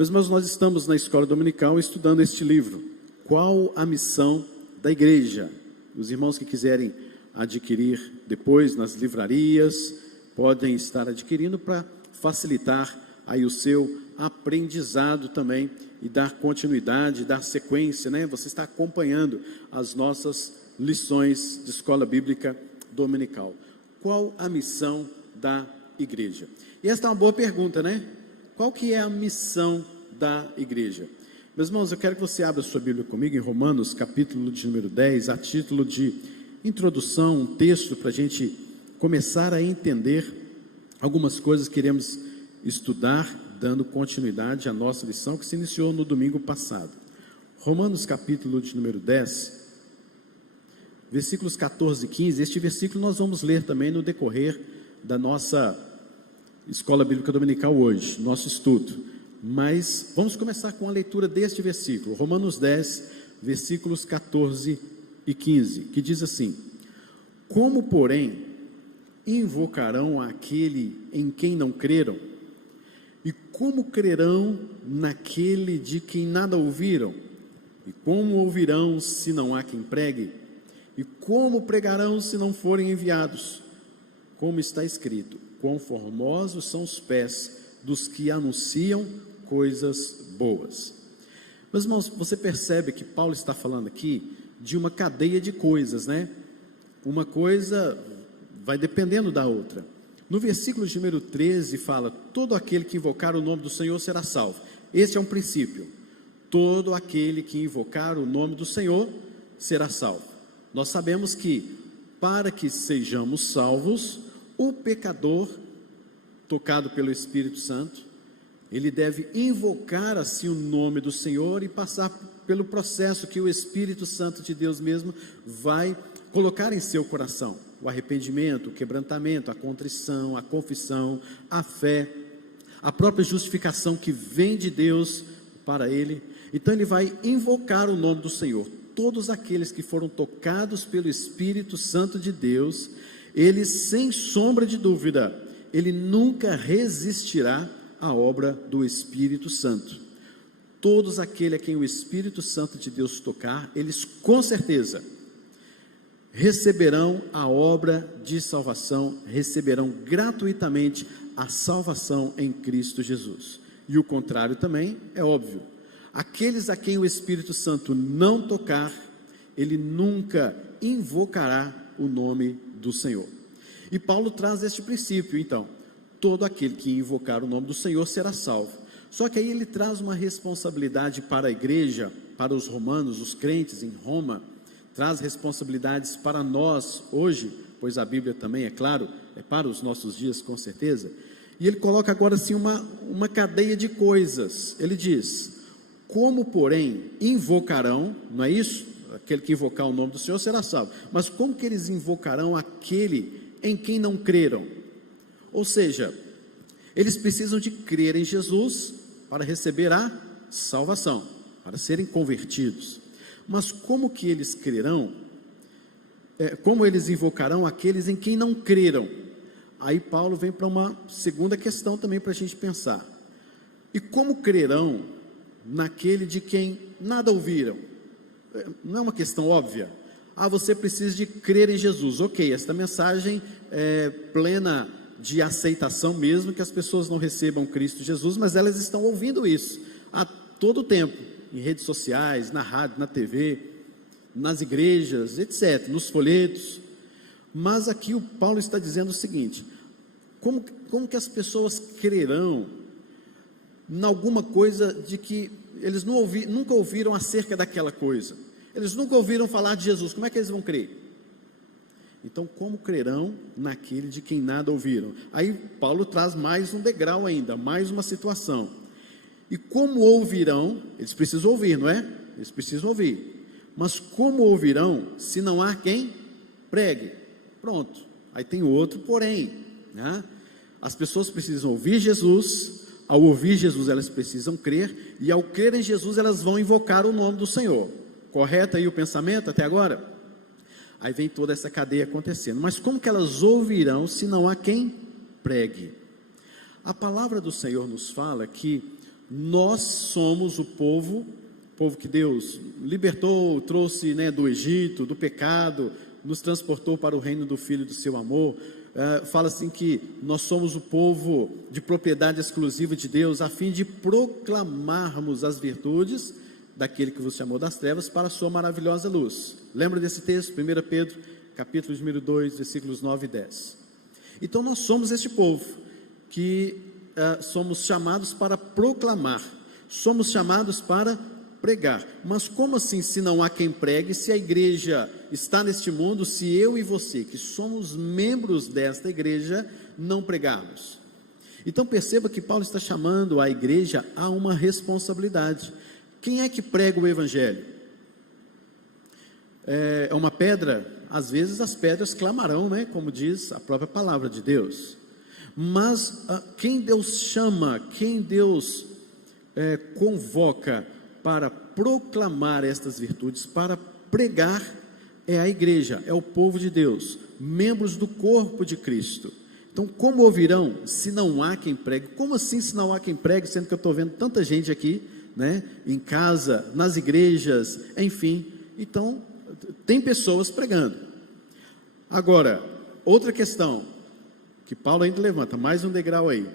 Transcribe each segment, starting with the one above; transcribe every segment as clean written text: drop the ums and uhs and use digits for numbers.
Meus irmãos, nós estamos na escola dominical estudando este livro, Qual a Missão da Igreja? Os irmãos que quiserem adquirir depois nas livrarias, podem estar adquirindo para facilitar aí o seu aprendizado também e dar continuidade, dar sequência, né? Você está acompanhando as nossas lições de escola bíblica dominical. Qual a missão da igreja? E esta é uma boa pergunta, né? Qual que é a missão da igreja? Meus irmãos, eu quero que você abra sua Bíblia comigo em Romanos, capítulo de número 10, a título de introdução, um texto para a gente começar a entender algumas coisas que queremos estudar, dando continuidade à nossa lição que se iniciou no domingo passado. Romanos, capítulo de número 10, versículos 14 e 15, este versículo nós vamos ler também no decorrer da nossa escola bíblica dominical hoje, nosso estudo. Mas vamos começar com a leitura deste versículo, Romanos 10, versículos 14 e 15, que diz assim: como, porém, invocarão aquele em quem não creram? E como crerão naquele de quem nada ouviram? E como ouvirão se não há quem pregue? E como pregarão se não forem enviados? Como está escrito: quão formosos são os pés dos que anunciam coisas boas. Meus irmãos, você percebe que Paulo está falando aqui de uma cadeia de coisas, né? Uma coisa vai dependendo da outra. No versículo de número 13 fala: todo aquele que invocar o nome do Senhor será salvo. Este é um princípio. Todo aquele que invocar o nome do Senhor será salvo. Nós sabemos que para que sejamos salvos, o pecador, tocado pelo Espírito Santo, ele deve invocar assim o nome do Senhor e passar pelo processo que o Espírito Santo de Deus mesmo vai colocar em seu coração: o arrependimento, o quebrantamento, a contrição, a confissão, a fé, a própria justificação que vem de Deus para ele. Então ele vai invocar o nome do Senhor. Todos aqueles que foram tocados pelo Espírito Santo de Deus, ele, sem sombra de dúvida, ele nunca resistirá à obra do Espírito Santo. Todos aqueles a quem o Espírito Santo de Deus tocar, eles com certeza receberão a obra de salvação, receberão gratuitamente a salvação em Cristo Jesus. E o contrário também é óbvio: aqueles a quem o Espírito Santo não tocar, ele nunca invocará o nome do Senhor. E Paulo traz este princípio, então: todo aquele que invocar o nome do Senhor será salvo. Só que aí ele traz uma responsabilidade para a igreja, para os romanos, os crentes em Roma, traz responsabilidades para nós hoje, pois a Bíblia também, é claro, é para os nossos dias com certeza. E ele coloca agora assim uma cadeia de coisas. Ele diz: como, porém, invocarão, não é isso? Aquele que invocar o nome do Senhor será salvo. Mas como que eles invocarão aquele em quem não creram? Ou seja, eles precisam de crer em Jesus para receber a salvação, para serem convertidos. Mas como que eles crerão? Como eles invocarão aqueles em quem não creram? Aí Paulo vem para uma segunda questão também para a gente pensar. E como crerão naquele de quem nada ouviram? Não é uma questão óbvia? Você precisa de crer em Jesus. Ok, esta mensagem é plena de aceitação, mesmo que as pessoas não recebam Cristo Jesus, mas elas estão ouvindo isso a todo tempo, em redes sociais, na rádio, na TV, nas igrejas, etc., nos folhetos. Mas aqui o Paulo está dizendo o seguinte: como que as pessoas crerão em alguma coisa de que eles nunca ouviram acerca daquela coisa? Eles nunca ouviram falar de Jesus, como é que eles vão crer? Então, como crerão naquele de quem nada ouviram? Aí Paulo traz mais um degrau ainda, mais uma situação. E como ouvirão? Eles precisam ouvir, não é? Eles precisam ouvir. Mas como ouvirão se não há quem pregue? Pronto. Aí tem outro porém, né? As pessoas precisam ouvir Jesus. Ao ouvir Jesus, elas precisam crer. E ao crer em Jesus, elas vão invocar o nome do Senhor. Correto aí o pensamento até agora? Aí vem toda essa cadeia acontecendo. Mas como que elas ouvirão se não há quem pregue? A palavra do Senhor nos fala que nós somos o povo que Deus libertou, trouxe, né, do Egito, do pecado, nos transportou para o reino do Filho do seu amor. Fala assim que nós somos o povo de propriedade exclusiva de Deus, a fim de proclamarmos as virtudes daquele que vos chamou das trevas para a sua maravilhosa luz. Lembra desse texto? 1 Pedro, capítulo número 2, versículos 9 e 10. Então nós somos este povo que somos chamados para proclamar, somos chamados para pregar. Mas como assim, se não há quem pregue, se a igreja está neste mundo, se eu e você, que somos membros desta igreja, não pregarmos? Então perceba que Paulo está chamando a igreja a uma responsabilidade. Quem é que prega o evangelho? É uma pedra? Às vezes as pedras clamarão, né? Como diz a própria palavra de Deus. Mas quem Deus chama, quem Deus convoca para proclamar estas virtudes, para pregar, é a igreja, é o povo de Deus, membros do corpo de Cristo. Então, como ouvirão se não há quem pregue? Como assim se não há quem pregue, sendo que eu estou vendo tanta gente aqui, né, em casa, nas igrejas, enfim. Então, tem pessoas pregando. Agora, outra questão, que Paulo ainda levanta, mais um degrau aí: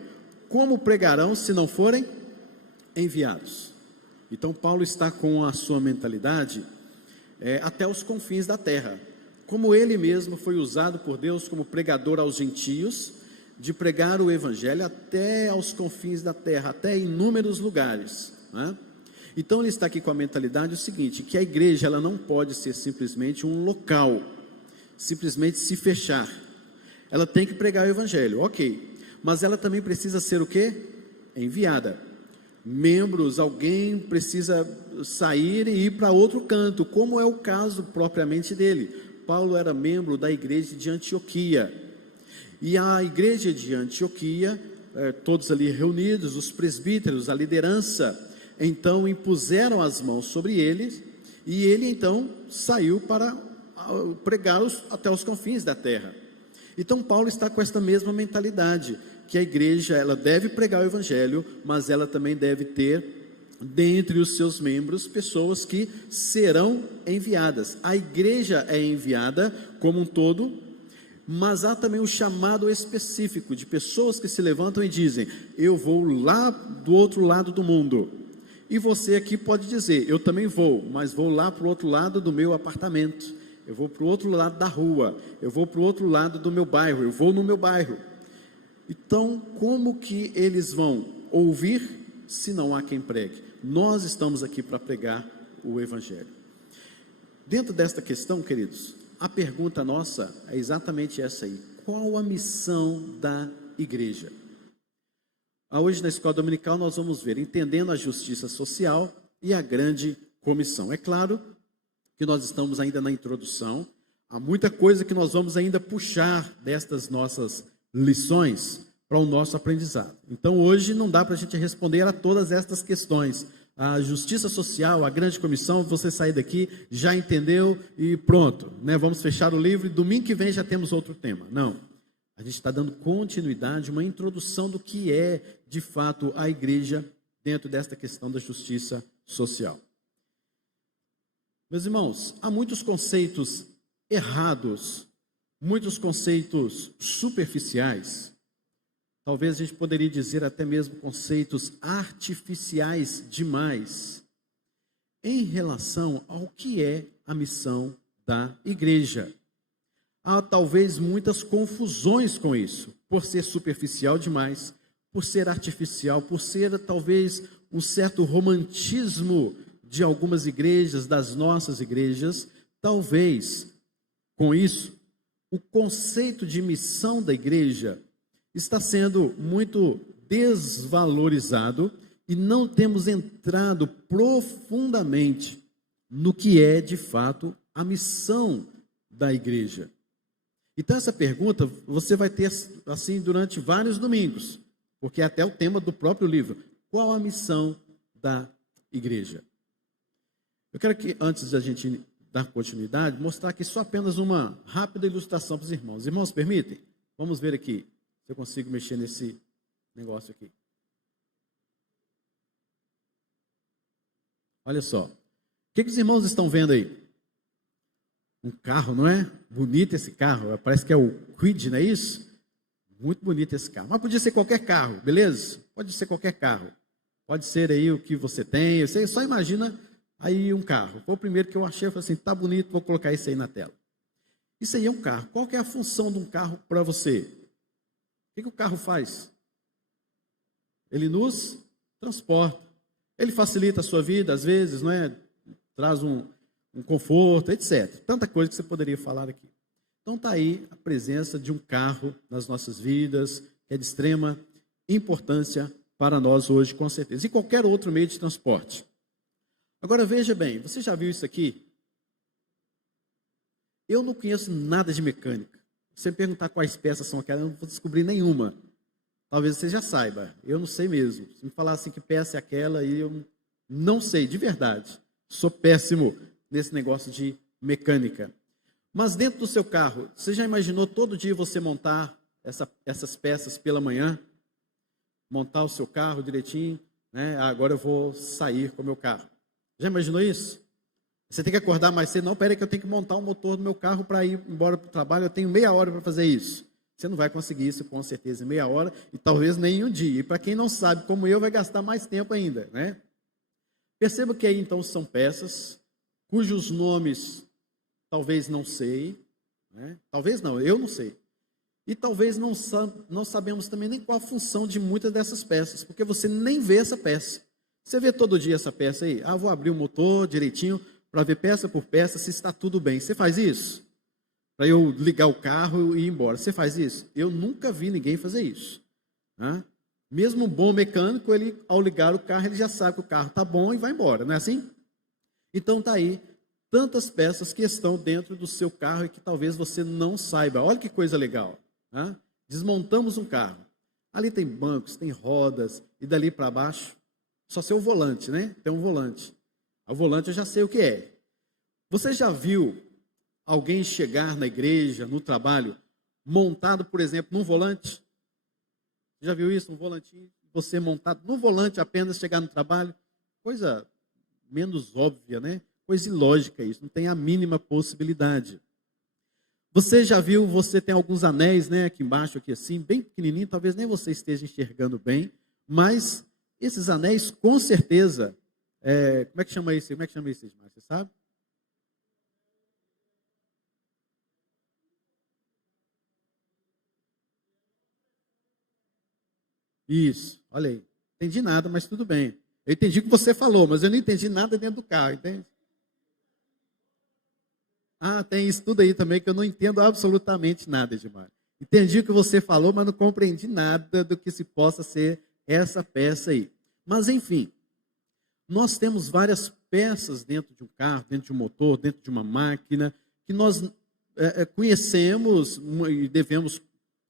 como pregarão se não forem enviados? Então Paulo está com a sua mentalidade até os confins da terra, como ele mesmo foi usado por Deus como pregador aos gentios, de pregar o evangelho até aos confins da terra, até inúmeros lugares, né? Então ele está aqui com a mentalidade o seguinte, que a igreja ela não pode ser simplesmente um local, simplesmente se fechar. Ela tem que pregar o evangelho, ok, mas ela também precisa ser o quê? Enviada. Membros, alguém precisa sair e ir para outro canto, como é o caso propriamente dele. Paulo era membro da igreja de Antioquia, e a igreja de Antioquia, todos ali reunidos, os presbíteros, a liderança, então impuseram as mãos sobre ele, e ele então saiu para pregá-los até os confins da terra. Então Paulo está com esta mesma mentalidade, que a igreja ela deve pregar o evangelho, mas ela também deve ter dentre os seus membros pessoas que serão enviadas. A igreja é enviada como um todo, mas há também um chamado específico de pessoas que se levantam e dizem: eu vou lá do outro lado do mundo. E você aqui pode dizer: eu também vou, mas vou lá para o outro lado do meu apartamento, eu vou para o outro lado da rua, eu vou para o outro lado do meu bairro, eu vou no meu bairro. Então, como que eles vão ouvir se não há quem pregue? Nós estamos aqui para pregar o evangelho. Dentro desta questão, queridos, a pergunta nossa é exatamente essa aí: qual a missão da igreja? Hoje na escola dominical nós vamos ver entendendo a justiça social e a grande comissão. É claro que nós estamos ainda na introdução, há muita coisa que nós vamos ainda puxar destas nossas lições para o nosso aprendizado. Então hoje não dá para a gente responder a todas estas questões. A justiça social, a grande comissão, você sair daqui, já entendeu e pronto, né? Vamos fechar o livro e domingo que vem já temos outro tema. Não, a gente está dando continuidade, uma introdução do que é de fato a igreja dentro desta questão da justiça social. Meus irmãos, há muitos conceitos errados, muitos conceitos superficiais, talvez a gente poderia dizer até mesmo conceitos artificiais demais, em relação ao que é a missão da igreja. Há talvez muitas confusões com isso, por ser superficial demais, por ser artificial, por ser talvez um certo romantismo de algumas igrejas, das nossas igrejas. Talvez, com isso, o conceito de missão da igreja está sendo muito desvalorizado e não temos entrado profundamente no que é de fato a missão da igreja. Então essa pergunta você vai ter assim durante vários domingos, porque é até o tema do próprio livro. Qual a missão da igreja? Eu quero que, antes de a gente dar continuidade, mostrar aqui só apenas uma rápida ilustração para os irmãos. Irmãos, permitem? Vamos ver aqui se eu consigo mexer nesse negócio aqui. Olha só. O que os irmãos estão vendo aí? Um carro, não é? Bonito esse carro. Parece que é o Kwid, não é isso? Muito bonito esse carro. Mas podia ser qualquer carro, beleza? Pode ser qualquer carro. Pode ser aí o que você tem. Você só imagina aí um carro. Foi o primeiro que eu achei. Eu falei assim, tá bonito, vou colocar isso aí na tela. Isso aí é um carro. Qual que é a função de um carro para você? O que o carro faz? Ele nos transporta. Ele facilita a sua vida, às vezes, não é? Traz um conforto, etc. Tanta coisa que você poderia falar aqui. Então está aí a presença de um carro nas nossas vidas, que é de extrema importância para nós hoje, com certeza. E qualquer outro meio de transporte. Agora veja bem, você já viu isso aqui? Eu não conheço nada de mecânica. Se você me perguntar quais peças são aquelas, eu não vou descobrir nenhuma. Talvez você já saiba, eu não sei mesmo. Se me falar assim que peça é aquela, eu não sei, de verdade. Sou péssimo nesse negócio de mecânica. Mas dentro do seu carro, você já imaginou todo dia você montar essas peças pela manhã? Montar o seu carro direitinho, né? Agora eu vou sair com o meu carro. Já imaginou isso? Você tem que acordar mais cedo. Não, peraí que eu tenho que montar o motor do meu carro para ir embora para o trabalho. Eu tenho meia hora para fazer isso. Você não vai conseguir isso com certeza em meia hora e talvez nem em um dia. E para quem não sabe, como eu, vai gastar mais tempo ainda, né? Perceba que aí então são peças cujos nomes talvez não sei, né? Talvez não, eu não sei. E talvez não sabemos também nem qual a função de muitas dessas peças, porque você nem vê essa peça. Você vê todo dia essa peça aí? Ah, vou abrir o motor direitinho para ver peça por peça se está tudo bem. Você faz isso? Para eu ligar o carro e ir embora. Você faz isso? Eu nunca vi ninguém fazer isso, né? Mesmo um bom mecânico, ele, ao ligar o carro, ele já sabe que o carro está bom e vai embora, não é assim? Então está aí tantas peças que estão dentro do seu carro e que talvez você não saiba. Olha que coisa legal, né? Desmontamos um carro. Ali tem bancos, tem rodas, e dali para baixo, só sei o volante, né? Tem um volante. O volante eu já sei o que é. Você já viu alguém chegar na igreja, no trabalho, montado, por exemplo, num volante? Já viu isso? Um volantinho, você montado no volante apenas chegar no trabalho? Coisa menos óbvia, né? Coisa ilógica isso, não tem a mínima possibilidade. Você já viu, você tem alguns anéis, né, aqui embaixo, aqui assim, bem pequenininho, talvez nem você esteja enxergando bem, mas esses anéis, com certeza, como é que chama isso? Como é que chama isso, Edmar? Você sabe? Isso, olha aí. Entendi nada, mas tudo bem. Eu entendi o que você falou, mas eu não entendi nada dentro do carro, entende? Ah, tem isso tudo aí também que eu não entendo absolutamente nada, Edmar. Entendi o que você falou, mas não compreendi nada do que se possa ser essa peça aí. Mas, enfim, nós temos várias peças dentro de um carro, dentro de um motor, dentro de uma máquina, que nós conhecemos e devemos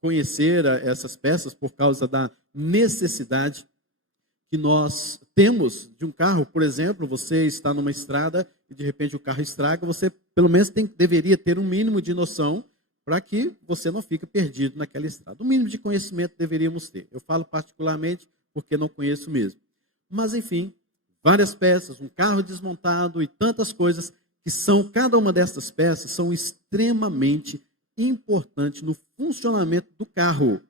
conhecer essas peças por causa da necessidade que nós temos de um carro. Por exemplo, você está numa estrada e de repente o carro estraga, você pelo menos deveria ter um mínimo de noção para que você não fique perdido naquela estrada. O mínimo de conhecimento deveríamos ter. Eu falo particularmente porque não conheço mesmo. Mas, enfim, várias peças, um carro desmontado e tantas coisas que são, cada uma dessas peças são extremamente importantes no funcionamento do carro.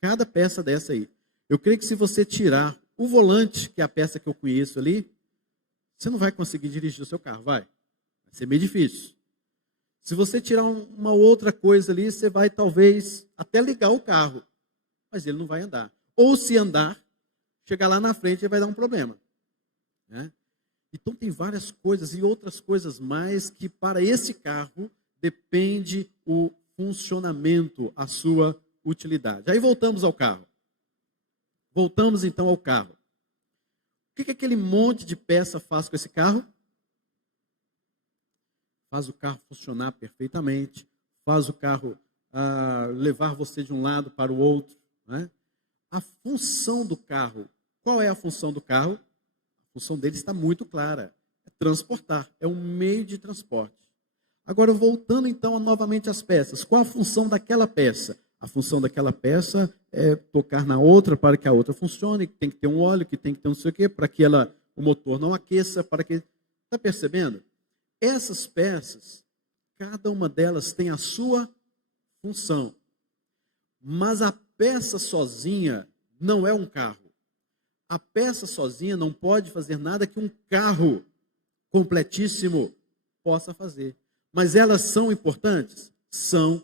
Cada peça dessa aí. Eu creio que se você tirar o volante, que é a peça que eu conheço ali, você não vai conseguir dirigir o seu carro, vai? Vai ser meio difícil. Se você tirar uma outra coisa ali, você vai talvez até ligar o carro, mas ele não vai andar. Ou se andar, chegar lá na frente, ele vai dar um problema, né? Então tem várias coisas e outras coisas mais que para esse carro depende o funcionamento, a sua utilidade. Aí voltamos ao carro. Voltamos então ao carro. O que aquele monte de peça faz com esse carro? Faz o carro funcionar perfeitamente, faz o carro levar você de um lado para o outro, né? A função do carro, qual é a função do carro? A função dele está muito clara, é transportar, é um meio de transporte. Agora, voltando então novamente às peças, qual a função daquela peça? A função daquela peça é tocar na outra para que a outra funcione, que tem que ter um óleo, que tem que ter não sei o quê, para que ela, o motor não aqueça, para que... Está percebendo? Essas peças, cada uma delas tem a sua função. Mas a peça sozinha não é um carro. A peça sozinha não pode fazer nada que um carro completíssimo possa fazer. Mas elas são importantes? São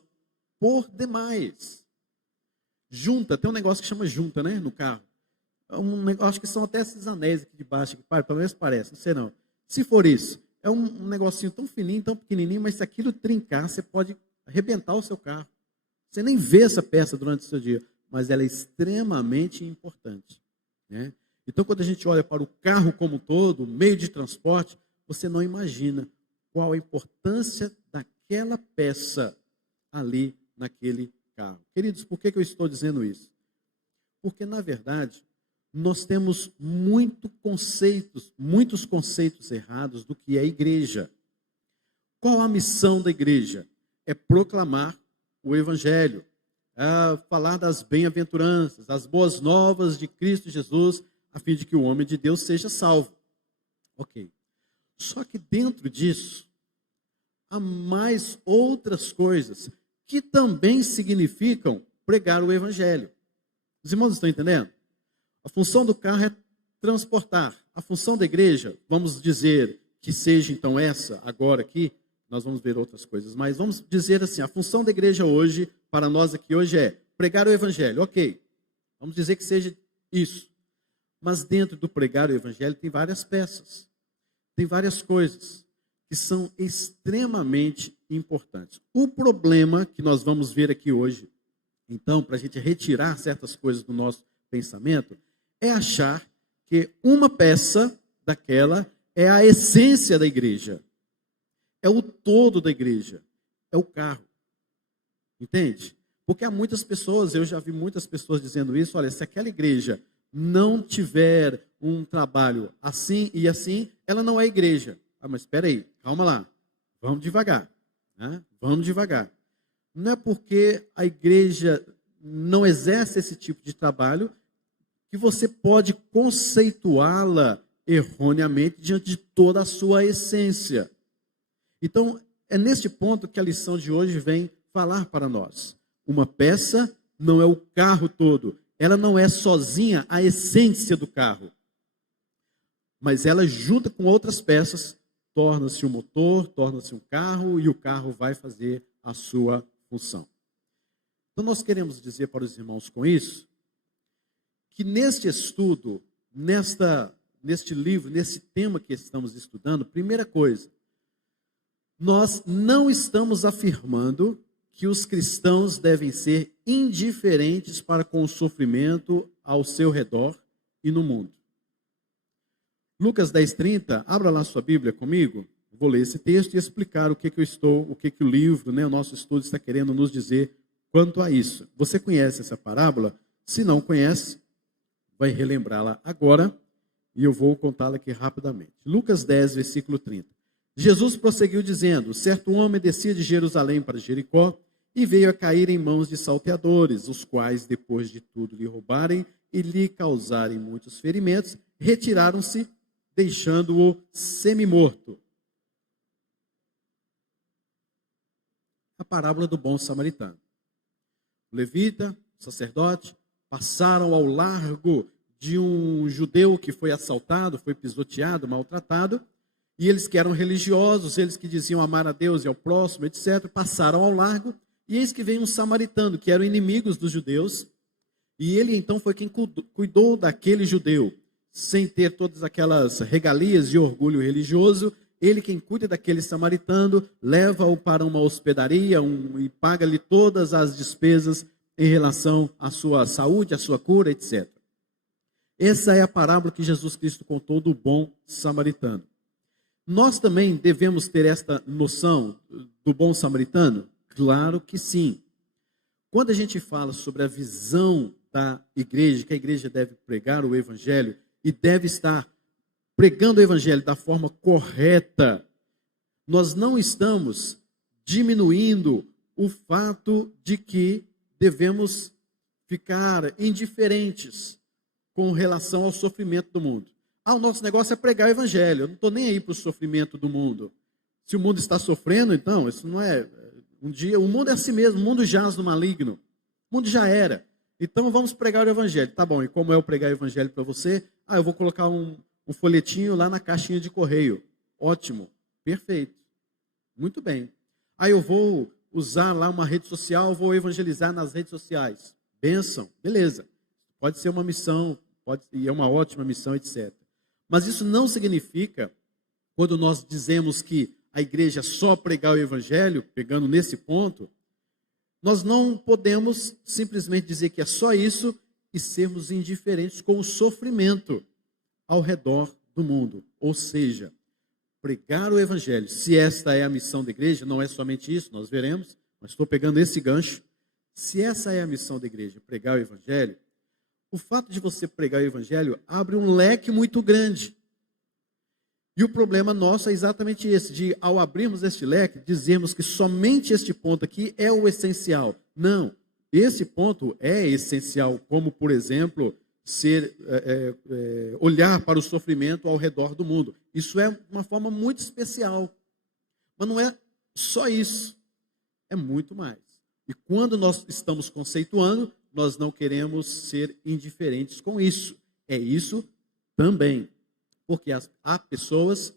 por demais. Junta, tem um negócio que chama junta, né, no carro. Acho que são até esses anéis aqui de baixo, que pelo menos parece, não sei não. Se for isso, é um negocinho tão fininho, tão pequenininho, mas se aquilo trincar, você pode arrebentar o seu carro. Você nem vê essa peça durante o seu dia, mas ela é extremamente importante, né? Então, quando a gente olha para o carro como um todo, meio de transporte, você não imagina qual a importância daquela peça ali naquele carro. Queridos, por que eu estou dizendo isso? Porque, na verdade, nós temos muitos conceitos errados do que é igreja. Qual a missão da igreja? É proclamar o evangelho, falar das bem-aventuranças, das boas novas de Cristo Jesus, a fim de que o homem de Deus seja salvo. Ok. Só que dentro disso, há mais outras coisas que também significam pregar o evangelho. Os irmãos estão entendendo? A função do carro é transportar. A função da igreja, vamos dizer que seja então essa, agora aqui, nós vamos ver outras coisas, mas vamos dizer assim, a função da igreja hoje, para nós aqui hoje é pregar o evangelho, ok. Vamos dizer que seja isso. Mas dentro do pregar o evangelho tem várias peças, tem várias coisas que são extremamente importantes. O problema que nós vamos ver aqui hoje, então, para a gente retirar certas coisas do nosso pensamento, é achar que uma peça daquela é a essência da igreja. É o todo da igreja. É o carro. Entende? Porque há muitas pessoas, eu já vi muitas pessoas dizendo isso, olha, se aquela igreja não tiver um trabalho assim e assim, ela não é igreja. Ah, mas espera aí, calma lá. Vamos devagar. Né? Vamos devagar. Não é porque a igreja não exerce esse tipo de trabalho que você pode conceituá-la erroneamente diante de toda a sua essência. Então, é neste ponto que a lição de hoje vem falar para nós. Uma peça não é o carro todo. Ela não é sozinha a essência do carro. Mas ela, junto com outras peças, torna-se um motor, torna-se um carro, e o carro vai fazer a sua função. Então, nós queremos dizer para os irmãos com isso, que neste estudo, neste livro, nesse tema que estamos estudando, primeira coisa, nós não estamos afirmando que os cristãos devem ser indiferentes para com o sofrimento ao seu redor e no mundo. Lucas 10:30, abra lá sua Bíblia comigo, vou ler esse texto e explicar o que o livro, o nosso estudo está querendo nos dizer quanto a isso. Você conhece essa parábola? Se não conhece, vai relembrá-la agora e eu vou contá-la aqui rapidamente. Lucas 10, versículo 30. Jesus prosseguiu dizendo: certo homem descia de Jerusalém para Jericó e veio a cair em mãos de salteadores, os quais, depois de tudo lhe roubarem e lhe causarem muitos ferimentos, retiraram-se, deixando-o semi-morto. A parábola do bom samaritano. O levita, o sacerdote, passaram ao largo de um judeu que foi assaltado, foi pisoteado, maltratado, e eles que eram religiosos, eles que diziam amar a Deus e ao próximo, etc., passaram ao largo, e eis que veio um samaritano, que eram inimigos dos judeus, e ele então foi quem cuidou daquele judeu, sem ter todas aquelas regalias de orgulho religioso. Ele quem cuida daquele samaritano, leva-o para uma hospedaria e paga-lhe todas as despesas em relação à sua saúde, à sua cura, etc. Essa é a parábola que Jesus Cristo contou do bom samaritano. Nós também devemos ter esta noção do bom samaritano? Claro que sim. Quando a gente fala sobre a visão da igreja, que a igreja deve pregar o evangelho e deve estar pregando o evangelho da forma correta, nós não estamos diminuindo o fato de que devemos ficar indiferentes com relação ao sofrimento do mundo. o nosso negócio é pregar o evangelho. Eu não estou nem aí para o sofrimento do mundo. Se o mundo está sofrendo, então, isso não é... Um dia, o mundo é assim mesmo, o mundo jaz no maligno. O mundo já era. Então, vamos pregar o evangelho. Tá bom, e como é o pregar o evangelho para você? Eu vou colocar um folhetinho lá na caixinha de correio. Ótimo, perfeito. Muito bem. Eu vou usar lá uma rede social, vou evangelizar nas redes sociais. Bênção, beleza. Pode ser uma missão, e é uma ótima missão, etc. Mas isso não significa, quando nós dizemos que a igreja só pregar o evangelho, pegando nesse ponto, nós não podemos simplesmente dizer que é só isso e sermos indiferentes com o sofrimento ao redor do mundo. Ou seja, pregar o evangelho, se esta é a missão da igreja, não é somente isso, nós veremos, mas estou pegando esse gancho. Se essa é a missão da igreja, pregar o evangelho, o fato de você pregar o evangelho abre um leque muito grande. E o problema nosso é exatamente esse, de ao abrirmos este leque, dizermos que somente este ponto aqui é o essencial. Não, esse ponto é essencial, como, por exemplo, olhar para o sofrimento ao redor do mundo. Isso é uma forma muito especial. Mas não é só isso, é muito mais. E quando nós estamos conceituando, nós não queremos ser indiferentes com isso. É isso também. Porque há pessoas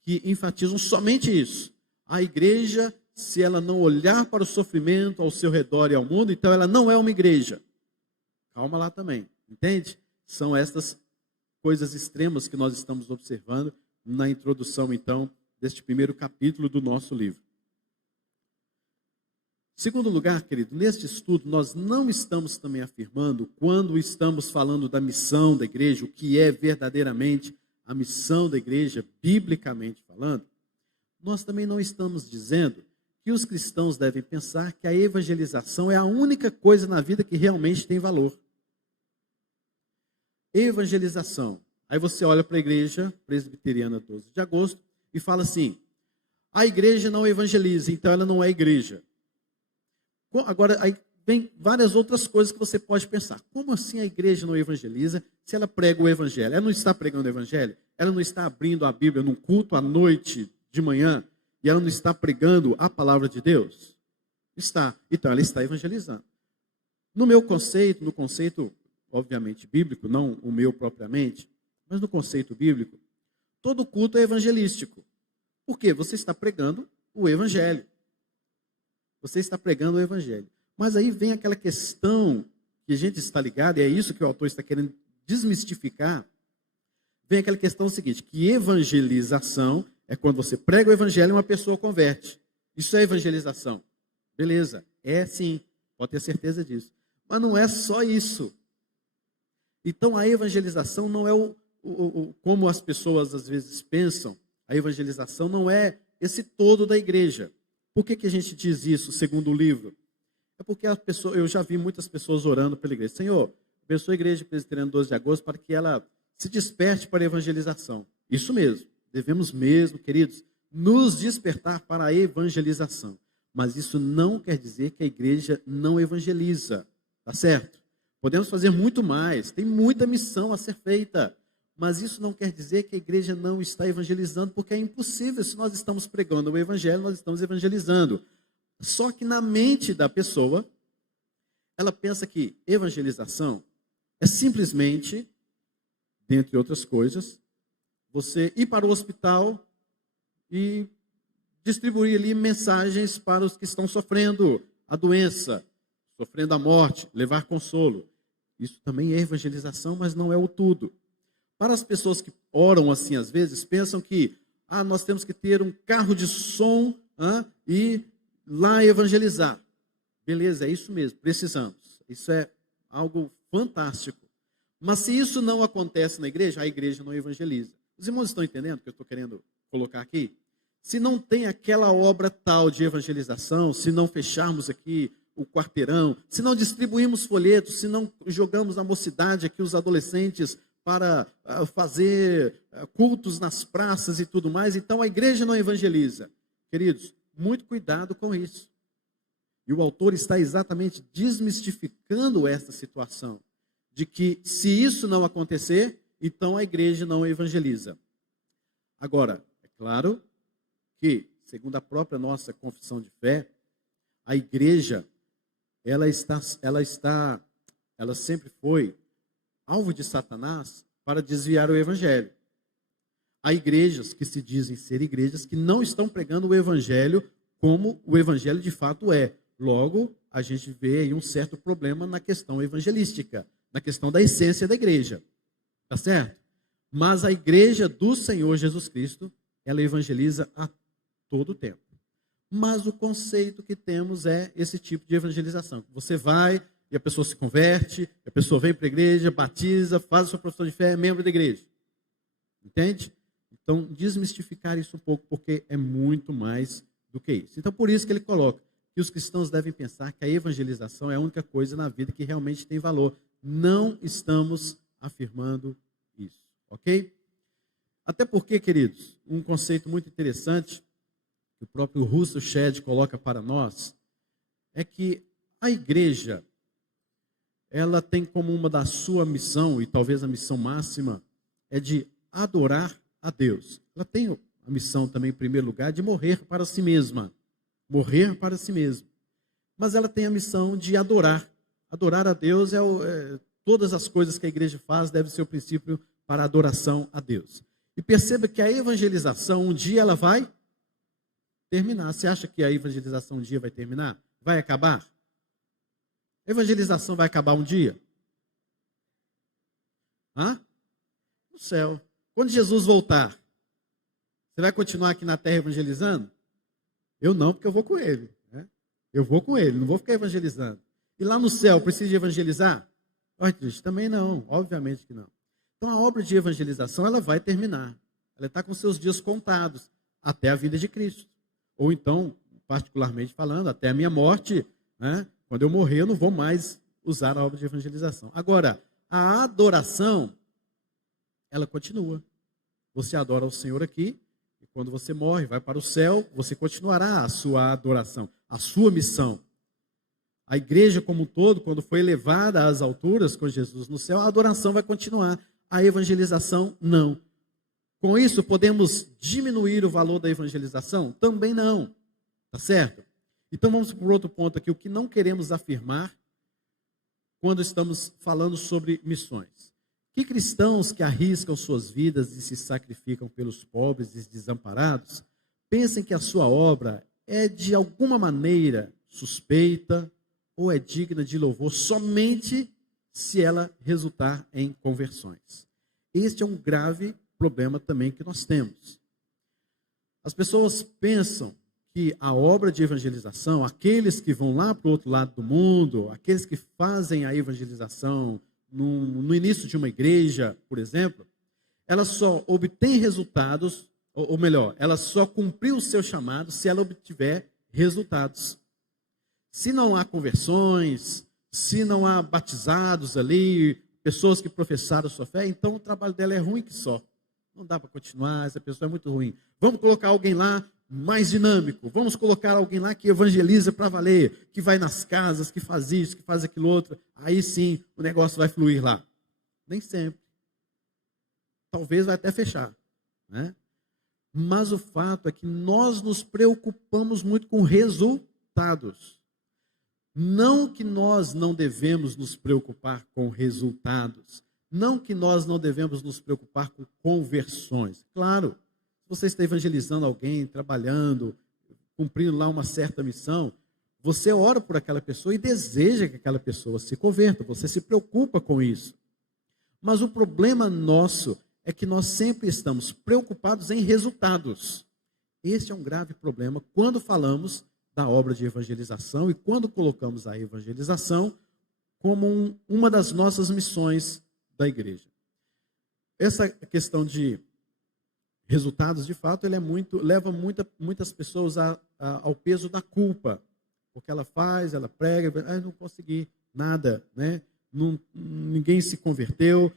que enfatizam somente isso. A igreja, se ela não olhar para o sofrimento ao seu redor e ao mundo, então ela não é uma igreja. Calma lá também, entende? São estas coisas extremas que nós estamos observando na introdução, então, deste primeiro capítulo do nosso livro. Segundo lugar, querido, neste estudo nós não estamos também afirmando, quando estamos falando da missão da igreja, o que é verdadeiramente a missão da igreja, biblicamente falando, nós também não estamos dizendo que os cristãos devem pensar que a evangelização é a única coisa na vida que realmente tem valor. Evangelização. Aí você olha para a igreja presbiteriana 12 de agosto e fala assim, a igreja não evangeliza, então ela não é igreja. Agora, aí vem várias outras coisas que você pode pensar. Como assim a igreja não evangeliza se ela prega o evangelho? Ela não está pregando o evangelho? Ela não está abrindo a Bíblia num culto à noite, de manhã, e ela não está pregando a palavra de Deus? Está. Então ela está evangelizando. No meu conceito, no conceito, obviamente, bíblico, não o meu propriamente, mas no conceito bíblico, todo culto é evangelístico. Por quê? Você está pregando o evangelho. Você está pregando o evangelho. Mas aí vem aquela questão que a gente está ligado, e é isso que o autor está querendo desmistificar. Vem aquela questão seguinte, que evangelização é quando você prega o evangelho e uma pessoa converte. Isso é evangelização. Beleza, é sim, pode ter certeza disso. Mas não é só isso. Então a evangelização não é como as pessoas às vezes pensam, a evangelização não é esse todo da igreja. Por que a gente diz isso, segundo o livro? É porque eu já vi muitas pessoas orando pela igreja. Senhor, abençoa a igreja presbiteriana 12 de agosto para que ela se desperte para a evangelização. Isso mesmo, devemos mesmo, queridos, nos despertar para a evangelização. Mas isso não quer dizer que a igreja não evangeliza, tá certo? Podemos fazer muito mais, tem muita missão a ser feita. Mas isso não quer dizer que a igreja não está evangelizando, porque é impossível. Se nós estamos pregando o evangelho, nós estamos evangelizando. Só que na mente da pessoa, ela pensa que evangelização é simplesmente, dentre outras coisas, você ir para o hospital e distribuir ali mensagens para os que estão sofrendo a doença, sofrendo a morte, levar consolo. Isso também é evangelização, mas não é o tudo. Para as pessoas que oram assim às vezes, pensam que nós temos que ter um carro de som e lá evangelizar. Beleza, é isso mesmo, precisamos. Isso é algo fantástico. Mas se isso não acontece na igreja, a igreja não evangeliza. Os irmãos estão entendendo o que eu estou querendo colocar aqui? Se não tem aquela obra tal de evangelização, se não fecharmos aqui o quarteirão, se não distribuímos folhetos, se não jogamos na mocidade aqui os adolescentes para fazer cultos nas praças e tudo mais, então a igreja não evangeliza. Queridos, muito cuidado com isso. E o autor está exatamente desmistificando esta situação, de que se isso não acontecer, então a igreja não evangeliza. Agora, é claro que, segundo a própria nossa confissão de fé, a igreja, ela sempre foi alvo de Satanás para desviar o evangelho. Há igrejas que se dizem ser igrejas que não estão pregando o evangelho como o evangelho de fato é. Logo, a gente vê aí um certo problema na questão evangelística, na questão da essência da igreja. Tá certo? Mas a igreja do Senhor Jesus Cristo, ela evangeliza a todo tempo. Mas o conceito que temos é esse tipo de evangelização. Você vai e a pessoa se converte, a pessoa vem para a igreja, batiza, faz a sua profissão de fé, é membro da igreja. Entende? Então, desmistificar isso um pouco, porque é muito mais do que isso. Então, por isso que ele coloca que os cristãos devem pensar que a evangelização é a única coisa na vida que realmente tem valor. Não estamos afirmando isso, ok? Até porque, queridos, um conceito muito interessante que o próprio Russell Shedd coloca para nós é que a igreja, ela tem como uma da sua missão, e talvez a missão máxima, é de adorar a Deus. Ela tem a missão também, em primeiro lugar, de morrer para si mesma. Morrer para si mesma. Mas ela tem a missão de adorar. Adorar a Deus todas as coisas que a igreja faz deve ser o princípio para a adoração a Deus. E perceba que a evangelização, um dia ela vai terminar. Você acha que a evangelização um dia vai terminar? Vai acabar? A evangelização vai acabar um dia? No céu. Quando Jesus voltar, você vai continuar aqui na terra evangelizando? Eu não, porque eu vou com ele. Né? Eu vou com ele, não vou ficar evangelizando. E lá no céu, precisa de evangelizar? Também não, obviamente que não. Então a obra de evangelização, ela vai terminar. Ela está com seus dias contados, até a vinda de Cristo. Ou então, particularmente falando, até a minha morte, né? Quando eu morrer, eu não vou mais usar a obra de evangelização. Agora, a adoração, ela continua. Você adora o Senhor aqui, e quando você morre, vai para o céu, você continuará a sua adoração, a sua missão. A igreja como um todo, quando foi elevada às alturas com Jesus no céu, a adoração vai continuar. A evangelização, não. Com isso, podemos diminuir o valor da evangelização? Também não. Tá certo? Então vamos para outro ponto aqui, o que não queremos afirmar quando estamos falando sobre missões. Que cristãos que arriscam suas vidas e se sacrificam pelos pobres e desamparados, pensem que a sua obra é de alguma maneira suspeita ou é digna de louvor somente se ela resultar em conversões. Este é um grave problema também que nós temos. As pessoas pensam que a obra de evangelização, aqueles que vão lá para o outro lado do mundo, aqueles que fazem a evangelização no início de uma igreja, por exemplo, ela só obtém resultados, ou melhor, ela só cumpriu o seu chamado se ela obtiver resultados. Se não há conversões, se não há batizados ali, pessoas que professaram sua fé, então o trabalho dela é ruim que só. Não dá para continuar, essa pessoa é muito ruim. Vamos colocar alguém lá mais dinâmico. Vamos colocar alguém lá que evangeliza para valer, que vai nas casas, que faz isso, que faz aquilo outro. Aí sim, o negócio vai fluir lá. Nem sempre. Talvez vai até fechar, né? Mas o fato é que nós nos preocupamos muito com resultados. Não que nós não devemos nos preocupar com resultados. Não que nós não devemos nos preocupar com conversões. Claro, se você está evangelizando alguém, trabalhando, cumprindo lá uma certa missão, você ora por aquela pessoa e deseja que aquela pessoa se converta. Você se preocupa com isso. Mas o problema nosso é que nós sempre estamos preocupados em resultados. Este é um grave problema quando falamos da obra de evangelização e quando colocamos a evangelização como uma das nossas missões da igreja. Essa questão de resultados, de fato, leva muitas pessoas ao peso da culpa, porque ela faz, ela prega, não consegui nada, né? Ninguém se converteu,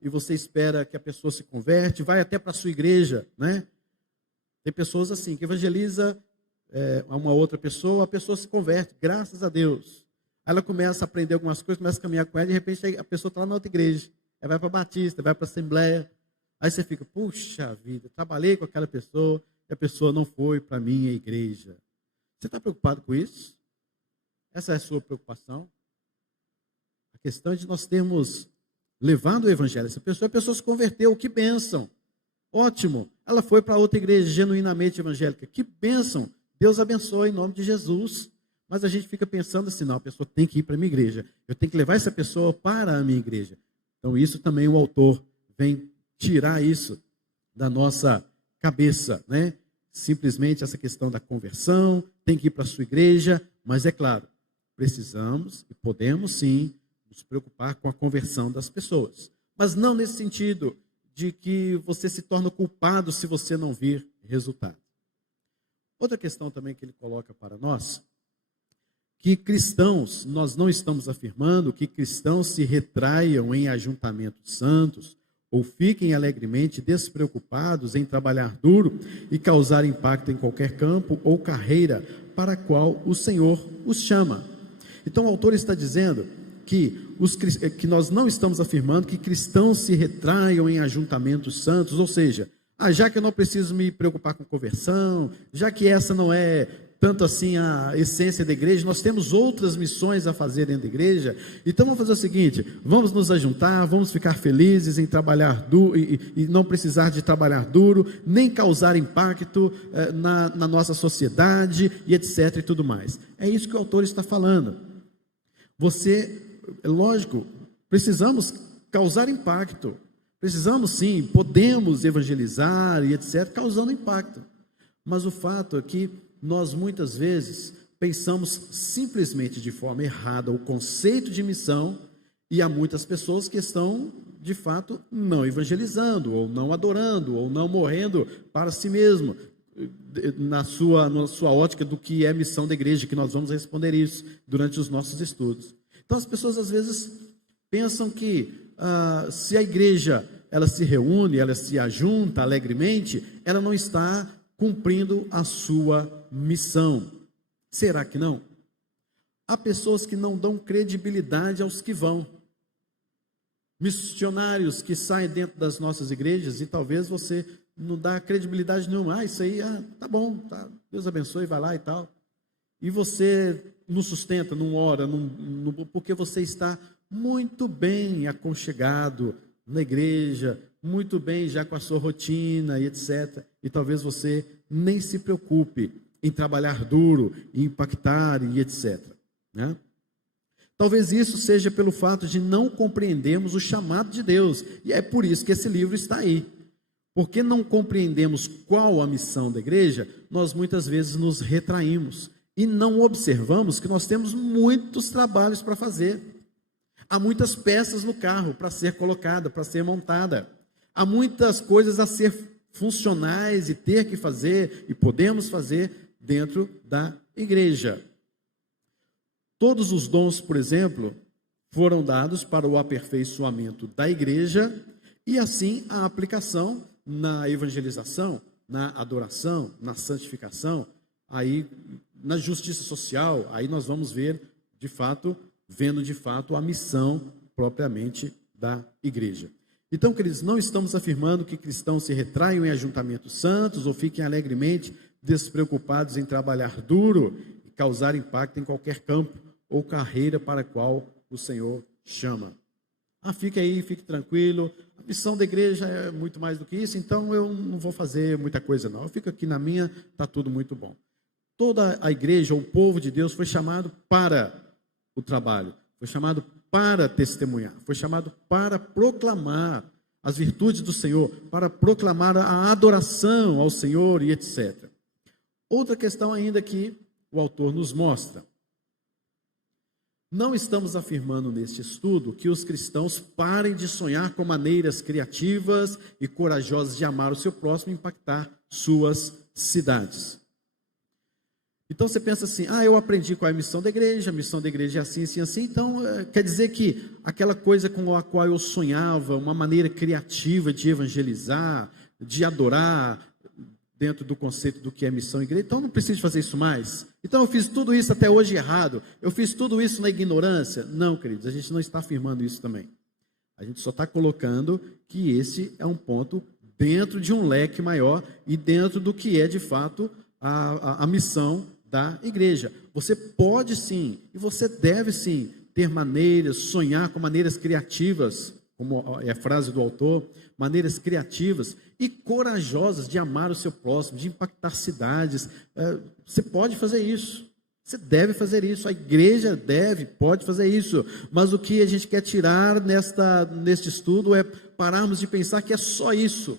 e você espera que a pessoa se converte, vai até para a sua igreja, né? Tem pessoas assim, que evangeliza a uma outra pessoa, a pessoa se converte, graças a Deus. Aí ela começa a aprender algumas coisas, começa a caminhar com ela, e de repente a pessoa está lá na outra igreja. aí vai para a Batista, vai para a Assembleia. Aí você fica, puxa vida, trabalhei com aquela pessoa e a pessoa não foi para a minha igreja. Você está preocupado com isso? Essa é a sua preocupação? A questão é de nós termos levado o evangelho. A pessoa se converteu, que bênção. Ótimo. Ela foi para outra igreja genuinamente evangélica. Que bênção. Deus abençoe em nome de Jesus. Mas a gente fica pensando assim, não, a pessoa tem que ir para a minha igreja. Eu tenho que levar essa pessoa para a minha igreja. Então isso também o autor vem tirar isso da nossa cabeça, né? Simplesmente essa questão da conversão, tem que ir para a sua igreja, mas é claro, precisamos e podemos sim nos preocupar com a conversão das pessoas. Mas não nesse sentido de que você se torna culpado se você não vir resultado. Outra questão também que ele coloca para nós, que cristãos, nós não estamos afirmando que cristãos se retraiam em ajuntamentos santos, ou fiquem alegremente despreocupados em trabalhar duro e causar impacto em qualquer campo ou carreira para a qual o Senhor os chama. Então o autor está dizendo que nós não estamos afirmando que cristãos se retraiam em ajuntamentos santos, ou seja, já que eu não preciso me preocupar com conversão, já que essa não é tanto assim a essência da igreja, nós temos outras missões a fazer dentro da igreja, então vamos fazer o seguinte, vamos nos ajuntar, vamos ficar felizes em trabalhar duro, e não precisar de trabalhar duro, nem causar impacto na nossa sociedade, e etc e tudo mais. É isso que o autor está falando. Lógico, precisamos causar impacto, precisamos sim, podemos evangelizar e etc, causando impacto, mas o fato é que nós muitas vezes pensamos simplesmente de forma errada o conceito de missão, e há muitas pessoas que estão de fato não evangelizando, ou não adorando, ou não morrendo para si mesmo, na sua ótica do que é missão da igreja, que nós vamos responder isso durante os nossos estudos. Então as pessoas às vezes pensam que se a igreja ela se reúne, ela se ajunta alegremente, ela não está cumprindo a sua missão. Será que não? Há pessoas que não dão credibilidade aos que vão. Missionários que saem dentro das nossas igrejas e talvez você não dá credibilidade nenhuma. Isso aí, tá bom, tá, Deus abençoe, vai lá e tal. E você não sustenta, não ora, porque você está muito bem aconchegado na igreja, muito bem já com a sua rotina e etc. E talvez você nem se preocupe em trabalhar duro, em impactar e etc. Né? Talvez isso seja pelo fato de não compreendermos o chamado de Deus. E é por isso que esse livro está aí. Porque não compreendemos qual a missão da igreja, nós muitas vezes nos retraímos. E não observamos que nós temos muitos trabalhos para fazer. Há muitas peças no carro para ser colocada, para ser montada. Há muitas coisas a ser funcionais e ter que fazer, e podemos fazer dentro da igreja. Todos os dons, por exemplo, foram dados para o aperfeiçoamento da igreja, e assim a aplicação na evangelização, na adoração, na santificação, aí na justiça social, aí nós vamos ver vendo de fato a missão propriamente da igreja. Então, queridos, não estamos afirmando que cristãos se retraiam em ajuntamentos santos ou fiquem alegremente despreocupados em trabalhar duro e causar impacto em qualquer campo ou carreira para a qual o Senhor chama. Fique aí, fique tranquilo, a missão da igreja é muito mais do que isso, então eu não vou fazer muita coisa não, eu fico aqui na minha, está tudo muito bom. Toda a igreja, o povo de Deus foi chamado para o trabalho, foi chamado para testemunhar, foi chamado para proclamar as virtudes do Senhor, para proclamar a adoração ao Senhor e etc. Outra questão ainda que o autor nos mostra. Não estamos afirmando neste estudo que os cristãos parem de sonhar com maneiras criativas e corajosas de amar o seu próximo e impactar suas cidades. Então você pensa assim, eu aprendi qual é a missão da igreja é assim, assim, assim, então quer dizer que aquela coisa com a qual eu sonhava, uma maneira criativa de evangelizar, de adorar, dentro do conceito do que é missão igreja, então não preciso fazer isso mais. Então eu fiz tudo isso até hoje errado, eu fiz tudo isso na ignorância. Não, queridos, a gente não está afirmando isso também. A gente só está colocando que esse é um ponto dentro de um leque maior e dentro do que é, de fato, a missão da igreja. Você pode sim, e você deve sim, ter maneiras, sonhar com maneiras criativas, como é a frase do autor, maneiras criativas e corajosas de amar o seu próximo, de impactar cidades. Você pode fazer isso. Você deve fazer isso, a igreja pode fazer isso, mas o que a gente quer tirar neste estudo é pararmos de pensar que é só isso.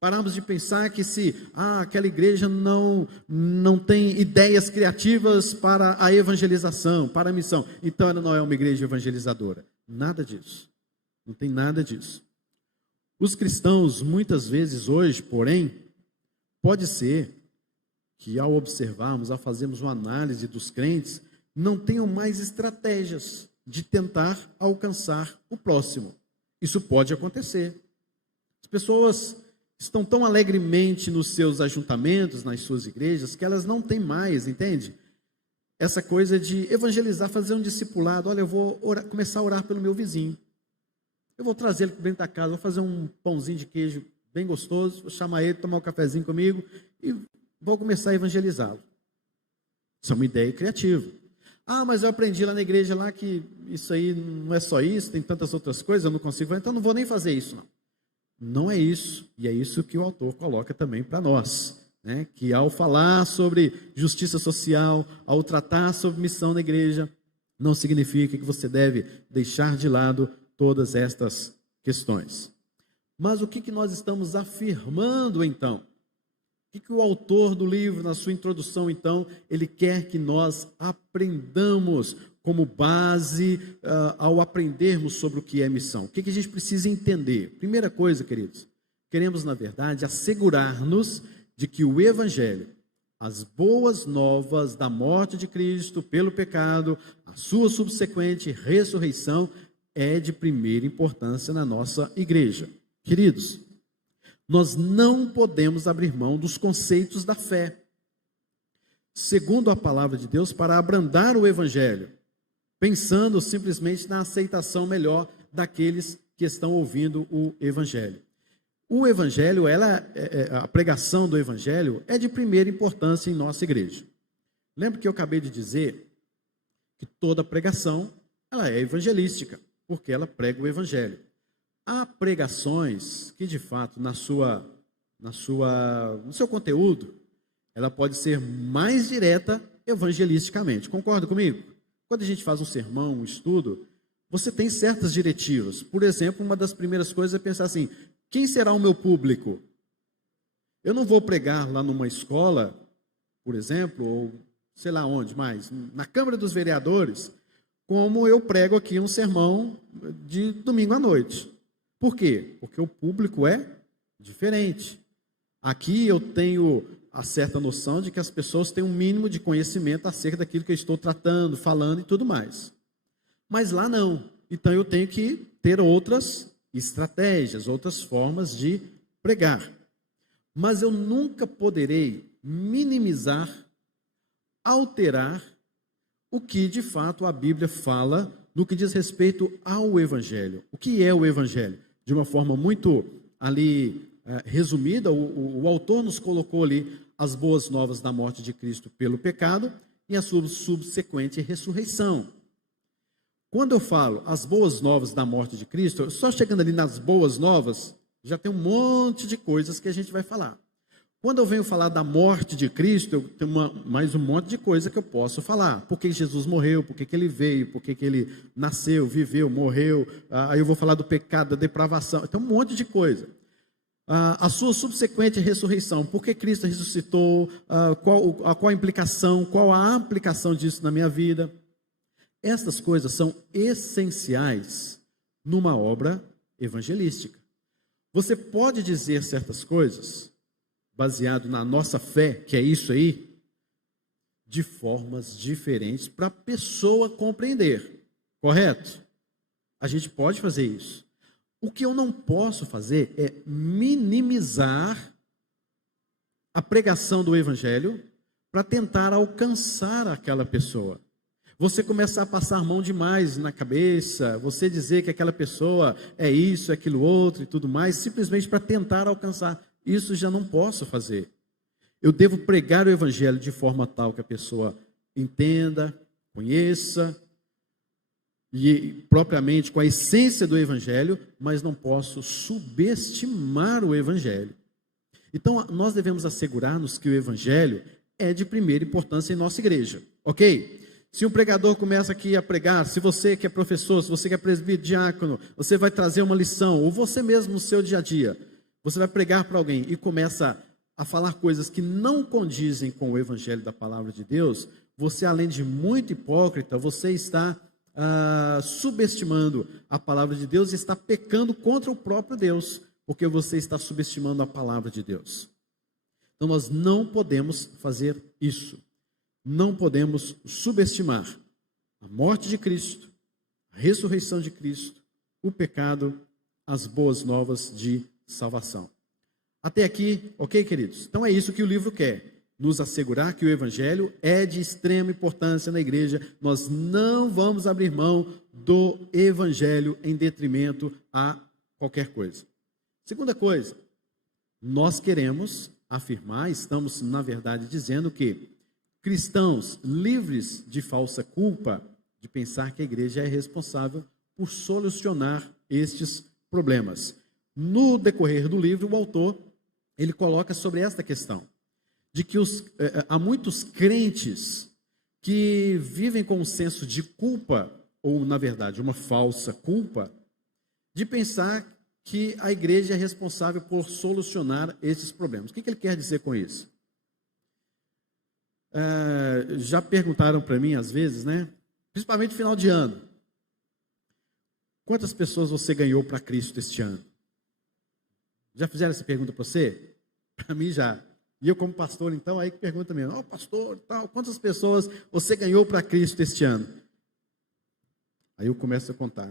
Pararmos de pensar que se aquela igreja não tem ideias criativas para a evangelização, para a missão, então ela não é uma igreja evangelizadora. Nada disso, não tem nada disso. Os cristãos, muitas vezes hoje, porém, pode ser que ao observarmos, ao fazermos uma análise dos crentes, não tenham mais estratégias de tentar alcançar o próximo. Isso pode acontecer. As pessoas estão tão alegremente nos seus ajuntamentos, nas suas igrejas, que elas não têm mais, entende? Essa coisa de evangelizar, fazer um discipulado. Olha, eu vou começar a orar pelo meu vizinho. Eu vou trazer ele para dentro da casa, vou fazer um pãozinho de queijo bem gostoso, vou chamar ele, tomar um cafezinho comigo e vou começar a evangelizá-lo. Isso é uma ideia criativa. Mas eu aprendi lá na igreja lá que isso aí não é só isso, tem tantas outras coisas, eu não consigo, então não vou nem fazer isso, não. Não é isso, e é isso que o autor coloca também para nós, né? Que ao falar sobre justiça social, ao tratar sobre missão na igreja, não significa que você deve deixar de lado todas estas questões. Mas o que nós estamos afirmando então? O que o autor do livro, na sua introdução, então, ele quer que nós aprendamos como base ao aprendermos sobre o que é missão? O que a gente precisa entender? Primeira coisa, queridos, queremos, na verdade, assegurar-nos de que o Evangelho, as boas novas da morte de Cristo pelo pecado, a sua subsequente ressurreição, é de primeira importância na nossa igreja. Queridos, nós não podemos abrir mão dos conceitos da fé, segundo a palavra de Deus, para abrandar o Evangelho, pensando simplesmente na aceitação melhor daqueles que estão ouvindo o Evangelho. O Evangelho, a pregação do Evangelho é de primeira importância em nossa igreja. Lembra que eu acabei de dizer que toda pregação ela é evangelística, porque ela prega o Evangelho. Há pregações que, de fato, no seu conteúdo, ela pode ser mais direta evangelisticamente. Concorda comigo? Quando a gente faz um sermão, um estudo, você tem certas diretivas. Por exemplo, uma das primeiras coisas é pensar assim: quem será o meu público? Eu não vou pregar lá numa escola, por exemplo, ou sei lá onde mais, na Câmara dos Vereadores, como eu prego aqui um sermão de domingo à noite. Por quê? Porque o público é diferente. Aqui eu tenho a certa noção de que as pessoas têm um mínimo de conhecimento acerca daquilo que eu estou tratando, falando e tudo mais. Mas lá não. Então eu tenho que ter outras estratégias, outras formas de pregar. Mas eu nunca poderei minimizar, alterar o que de fato a Bíblia fala no que diz respeito ao Evangelho. O que é o Evangelho? De uma forma muito ali resumida, o autor nos colocou ali as boas novas da morte de Cristo pelo pecado e a sua subsequente ressurreição. Quando eu falo as boas novas da morte de Cristo, só chegando ali nas boas novas, já tem um monte de coisas que a gente vai falar. Quando eu venho falar da morte de Cristo, eu tenho mais um monte de coisa que eu posso falar. Por que Jesus morreu, por que ele veio, por que ele nasceu, viveu, morreu. Aí eu vou falar do pecado, da depravação. Então, um monte de coisa. A sua subsequente ressurreição. Por que Cristo ressuscitou? Qual a implicação, qual a aplicação disso na minha vida? Estas coisas são essenciais numa obra evangelística. Você pode dizer certas coisas baseado na nossa fé, que é isso aí, de formas diferentes para a pessoa compreender, correto? A gente pode fazer isso. O que eu não posso fazer é minimizar a pregação do Evangelho para tentar alcançar aquela pessoa. você começar a passar a mão demais na cabeça, você dizer que aquela pessoa é isso, é aquilo outro e tudo mais, simplesmente para tentar alcançar. Isso já não posso fazer. Eu devo pregar o evangelho de forma tal que a pessoa entenda, conheça, e propriamente com a essência do evangelho, mas não posso subestimar o evangelho. Então, nós devemos assegurar-nos que o evangelho é de primeira importância em nossa igreja, ok? Se um pregador começa aqui a pregar, se você que é professor, se você que é presbítero, diácono, você vai trazer uma lição, ou você mesmo no seu dia a dia, você vai pregar para alguém e começa a falar coisas que não condizem com o evangelho da palavra de Deus, você, além de muito hipócrita, você está subestimando a palavra de Deus e está pecando contra o próprio Deus, porque você está subestimando a palavra de Deus. Então nós não podemos fazer isso. Não podemos subestimar a morte de Cristo, a ressurreição de Cristo, o pecado, as boas novas de salvação. Até aqui, ok, queridos? Então é isso que o livro quer. Nos assegurar que o evangelho é de extrema importância na igreja. Nós não vamos abrir mão do evangelho em detrimento a qualquer coisa. Segunda coisa, nós queremos afirmar, estamos na verdade dizendo que cristãos livres de falsa culpa, de pensar que a igreja é responsável por solucionar estes problemas. No decorrer do livro, o autor, ele coloca sobre esta questão, de que há muitos crentes que vivem com um senso de culpa, ou na verdade uma falsa culpa, de pensar que a igreja é responsável por solucionar esses problemas. O que ele quer dizer com isso? Já perguntaram para mim às vezes, né? Principalmente no final de ano, quantas pessoas você ganhou para Cristo este ano? Já fizeram essa pergunta para você? Para mim já. E eu como pastor, então, aí que pergunta mesmo, pastor, tal, quantas pessoas você ganhou para Cristo este ano? Aí eu começo a contar.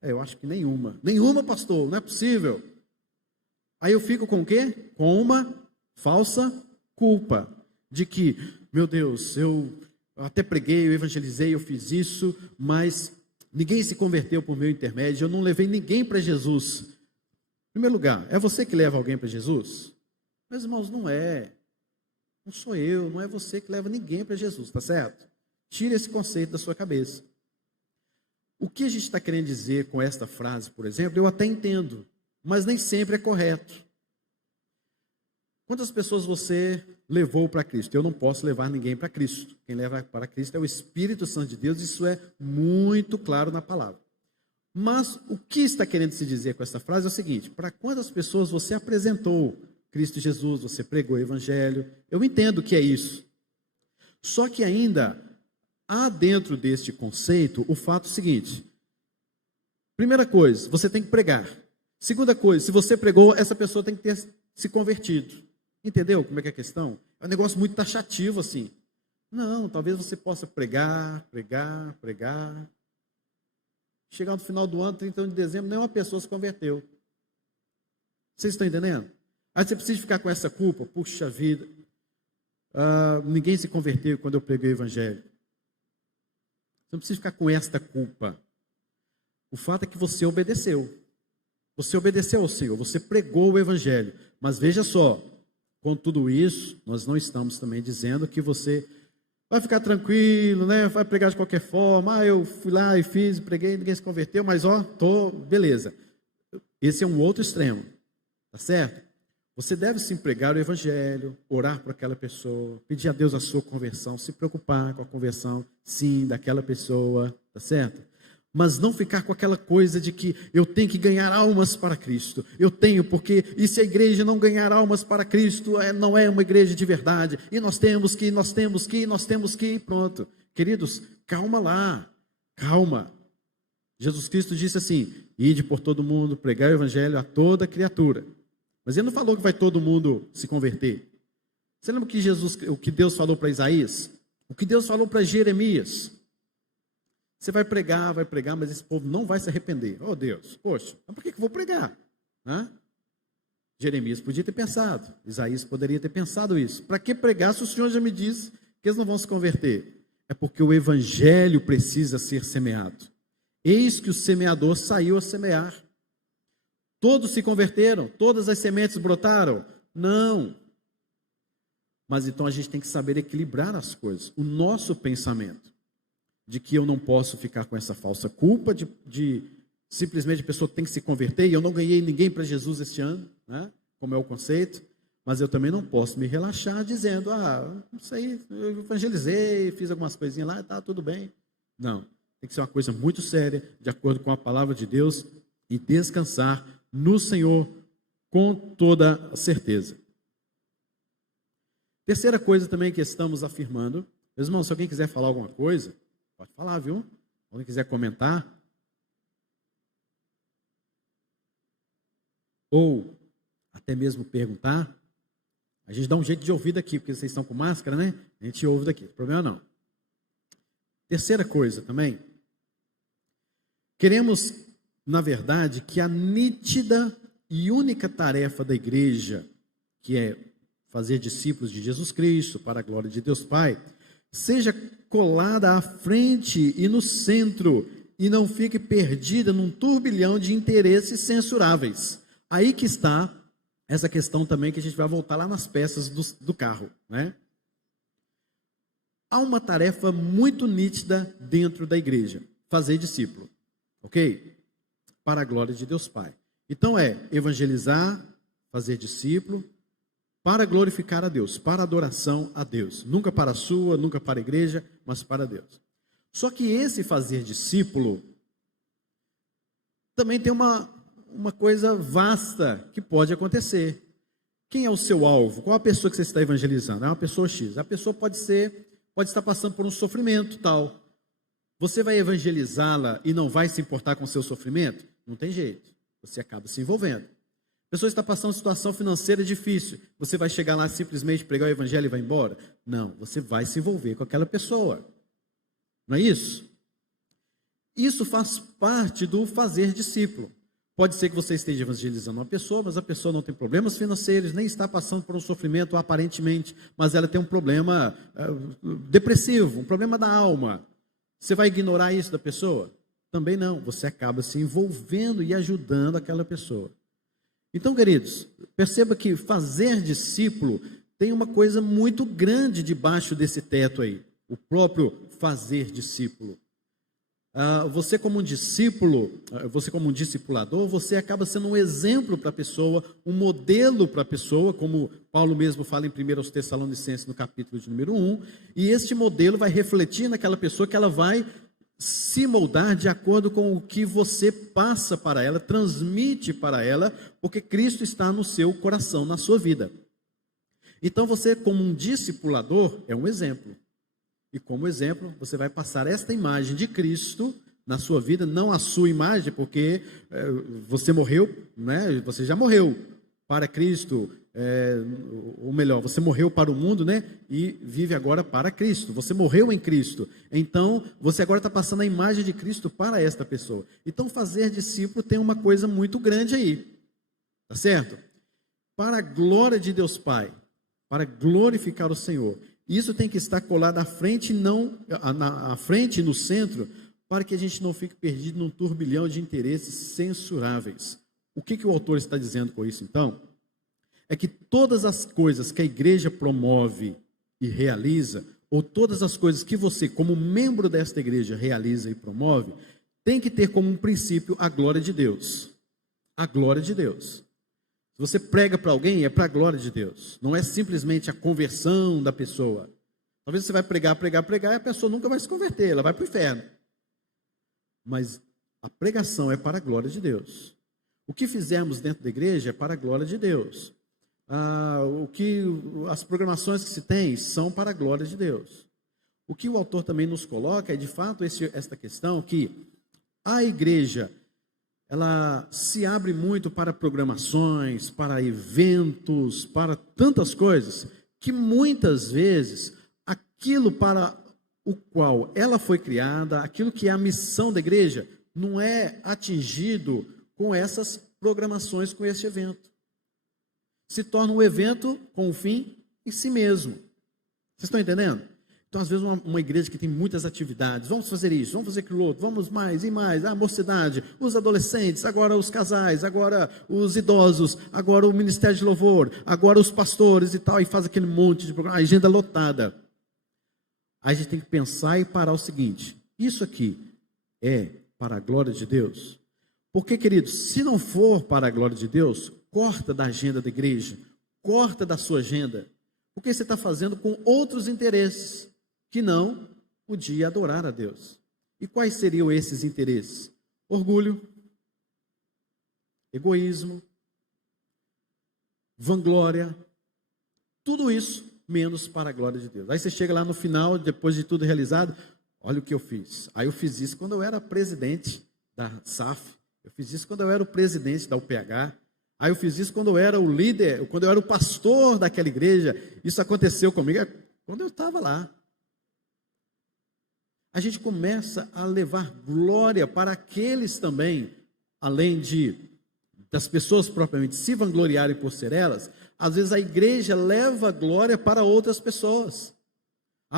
Eu acho que nenhuma. Nenhuma, pastor, não é possível. Aí eu fico com o quê? Com uma falsa culpa. De que, meu Deus, eu até preguei, eu evangelizei, eu fiz isso, mas ninguém se converteu por meu intermédio, eu não levei ninguém para Jesus. Em primeiro lugar, é você que leva alguém para Jesus? Meus irmãos, não é. Não sou eu, não é você que leva ninguém para Jesus, tá certo? Tire esse conceito da sua cabeça. O que a gente está querendo dizer com esta frase, por exemplo, eu até entendo, mas nem sempre é correto. Quantas pessoas você levou para Cristo? Eu não posso levar ninguém para Cristo. Quem leva para Cristo é o Espírito Santo de Deus, isso é muito claro na palavra. Mas o que está querendo se dizer com essa frase é o seguinte: para quantas pessoas você apresentou Cristo Jesus, você pregou o evangelho? Eu entendo que é isso. Só que ainda há dentro deste conceito o fato seguinte: primeira coisa, você tem que pregar. Segunda coisa, se você pregou, essa pessoa tem que ter se convertido. Entendeu como é que é a questão? É um negócio muito taxativo assim. Não, talvez você possa pregar. Chegar no final do ano, 31 de dezembro, nenhuma pessoa se converteu. Vocês estão entendendo? Aí você precisa ficar com essa culpa. Puxa vida, ninguém se converteu quando eu preguei o evangelho. Você não precisa ficar com esta culpa. O fato é que você obedeceu. Você obedeceu ao Senhor, você pregou o evangelho. Mas veja só, com tudo isso, nós não estamos também dizendo que você vai ficar tranquilo, né? Vai pregar de qualquer forma. Eu fui lá e fiz, preguei, ninguém se converteu, mas beleza. Esse é um outro extremo, tá certo? Você deve sim pregar o evangelho, orar por aquela pessoa, pedir a Deus a sua conversão, se preocupar com a conversão, sim, daquela pessoa, tá certo? Mas não ficar com aquela coisa de que eu tenho que ganhar almas para Cristo. Eu tenho, porque e se a igreja não ganhar almas para Cristo, não é uma igreja de verdade. E nós temos que, pronto. Queridos, calma lá, calma. Jesus Cristo disse assim: ide por todo mundo, pregar o evangelho a toda criatura. Mas ele não falou que vai todo mundo se converter. Você lembra o que Deus falou para Isaías? O que Deus falou para Jeremias? Você vai pregar, mas esse povo não vai se arrepender. Oh Deus, poxa, mas por que eu vou pregar? Jeremias podia ter pensado, Isaías poderia ter pensado isso. Para que pregar se o Senhor já me disse que eles não vão se converter? é porque o evangelho precisa ser semeado. Eis que o semeador saiu a semear. Todos se converteram, todas as sementes brotaram? Não. Mas então a gente tem que saber equilibrar as coisas. O nosso pensamento de que eu não posso ficar com essa falsa culpa de simplesmente a pessoa tem que se converter e eu não ganhei ninguém para Jesus este ano, né? Como é o conceito. Mas eu também não posso me relaxar dizendo, isso aí, eu evangelizei, fiz algumas coisinhas lá, tá tudo bem. Não, tem que ser uma coisa muito séria, de acordo com a palavra de Deus, e descansar no Senhor com toda a certeza. Terceira coisa também que estamos afirmando, meus irmãos, se alguém quiser falar alguma coisa, pode falar, viu? Se alguém quiser comentar, ou até mesmo perguntar, a gente dá um jeito de ouvir daqui, porque vocês estão com máscara, né? A gente ouve daqui, não tem problema não. Terceira coisa também, queremos, na verdade, que a nítida e única tarefa da igreja, que é fazer discípulos de Jesus Cristo, para a glória de Deus Pai, seja colada à frente e no centro, e não fique perdida num turbilhão de interesses censuráveis. Aí que está essa questão também que a gente vai voltar lá nas peças do carro, né? Há uma tarefa muito nítida dentro da igreja, fazer discípulo, ok? Para a glória de Deus Pai. Então é evangelizar, fazer discípulo, para glorificar a Deus, para adoração a Deus. Nunca para a sua, nunca para a igreja, mas para Deus. Só que esse fazer discípulo também tem uma coisa vasta que pode acontecer. Quem é o seu alvo? Qual a pessoa que você está evangelizando? É uma pessoa X. A pessoa pode estar passando por um sofrimento tal. Você vai evangelizá-la e não vai se importar com o seu sofrimento? Não tem jeito. Você acaba se envolvendo. A pessoa está passando uma situação financeira difícil. Você vai chegar lá simplesmente pregar o evangelho e vai embora? Não, você vai se envolver com aquela pessoa. Não é isso? Isso faz parte do fazer discípulo. Pode ser que você esteja evangelizando uma pessoa, mas a pessoa não tem problemas financeiros, nem está passando por um sofrimento aparentemente, mas ela tem um problema depressivo, um problema da alma. Você vai ignorar isso da pessoa? Também não. Você acaba se envolvendo e ajudando aquela pessoa. Então, queridos, perceba que fazer discípulo tem uma coisa muito grande debaixo desse teto aí. O próprio fazer discípulo. Você como um discípulo, você como um discipulador, você acaba sendo um exemplo para a pessoa, um modelo para a pessoa, como Paulo mesmo fala em 1 Tessalonicenses, no capítulo de número 1, e este modelo vai refletir naquela pessoa que ela vai se moldar de acordo com o que você passa para ela, transmite para ela, porque Cristo está no seu coração, na sua vida. Então você como um discipulador é um exemplo. E como exemplo, você vai passar esta imagem de Cristo na sua vida, não a sua imagem, porque você morreu, né? Você já morreu para Cristo, ou melhor, você morreu para o mundo, né? E vive agora para Cristo. Você morreu em Cristo. Então, você agora está passando a imagem de Cristo para esta pessoa. Então, fazer discípulo tem uma coisa muito grande aí. Tá certo? Para a glória de Deus Pai, para glorificar o Senhor. Isso tem que estar colado à frente, à frente e no centro, para que a gente não fique perdido num turbilhão de interesses censuráveis. O que o autor está dizendo com isso, então? É que todas as coisas que a igreja promove e realiza, ou todas as coisas que você, como membro desta igreja, realiza e promove, tem que ter como um princípio a glória de Deus. A glória de Deus. Se você prega para alguém, é para a glória de Deus. Não é simplesmente a conversão da pessoa. Talvez você vai pregar, e a pessoa nunca vai se converter, ela vai para o inferno. Mas a pregação é para a glória de Deus. O que fizermos dentro da igreja é para a glória de Deus. As programações que se tem são para a glória de Deus. O que o autor também nos coloca é, de fato, esta questão que a igreja ela se abre muito para programações, para eventos, para tantas coisas, que muitas vezes aquilo para o qual ela foi criada, aquilo que é a missão da igreja, não é atingido com essas programações, com este evento. Se torna um evento com um fim em si mesmo. Vocês estão entendendo? Então, às vezes, uma igreja que tem muitas atividades, vamos fazer isso, vamos fazer aquilo outro, vamos mais e mais, a mocidade, os adolescentes, agora os casais, agora os idosos, agora o ministério de louvor, agora os pastores e tal, e faz aquele monte de programa, agenda lotada. Aí a gente tem que pensar e parar o seguinte: isso aqui é para a glória de Deus? Porque, queridos, se não for para a glória de Deus, corta da agenda da igreja, corta da sua agenda, porque você está fazendo com outros interesses, que não podia adorar a Deus. E quais seriam esses interesses? Orgulho, egoísmo, vanglória, tudo isso menos para a glória de Deus. Aí você chega lá no final, depois de tudo realizado, olha o que eu fiz. Aí eu fiz isso quando eu era presidente da SAF, eu fiz isso quando eu era o presidente da UPH, aí eu fiz isso quando eu era o líder, quando eu era o pastor daquela igreja. Isso aconteceu comigo quando eu estava lá. A gente começa a levar glória para aqueles também, além das pessoas propriamente se vangloriarem por ser elas. Às vezes a igreja leva glória para outras pessoas.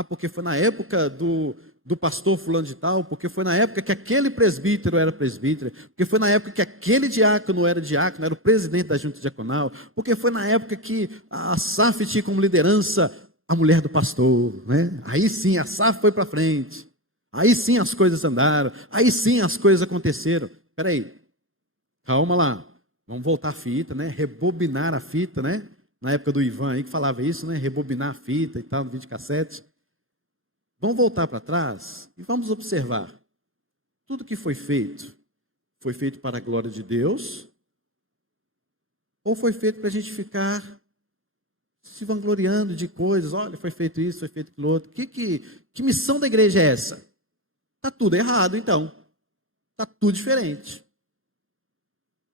Porque foi na época do pastor fulano de tal, porque foi na época que aquele presbítero era presbítero, porque foi na época que aquele diácono era diácono, era o presidente da junta diaconal, porque foi na época que a SAF tinha como liderança a mulher do pastor, né? Aí sim, a SAF foi para frente. Aí sim as coisas andaram, aí sim as coisas aconteceram. Espera aí, calma lá, vamos voltar a fita, né? Rebobinar a fita, né? Na época do Ivan aí que falava isso, né? Rebobinar a fita e tal, no videocassete. Vamos voltar para trás e vamos observar. Tudo que foi feito para a glória de Deus? Ou foi feito para a gente ficar se vangloriando de coisas? Olha, foi feito isso, foi feito aquilo outro. Que missão da igreja é essa? Está tudo errado, então. Está tudo diferente.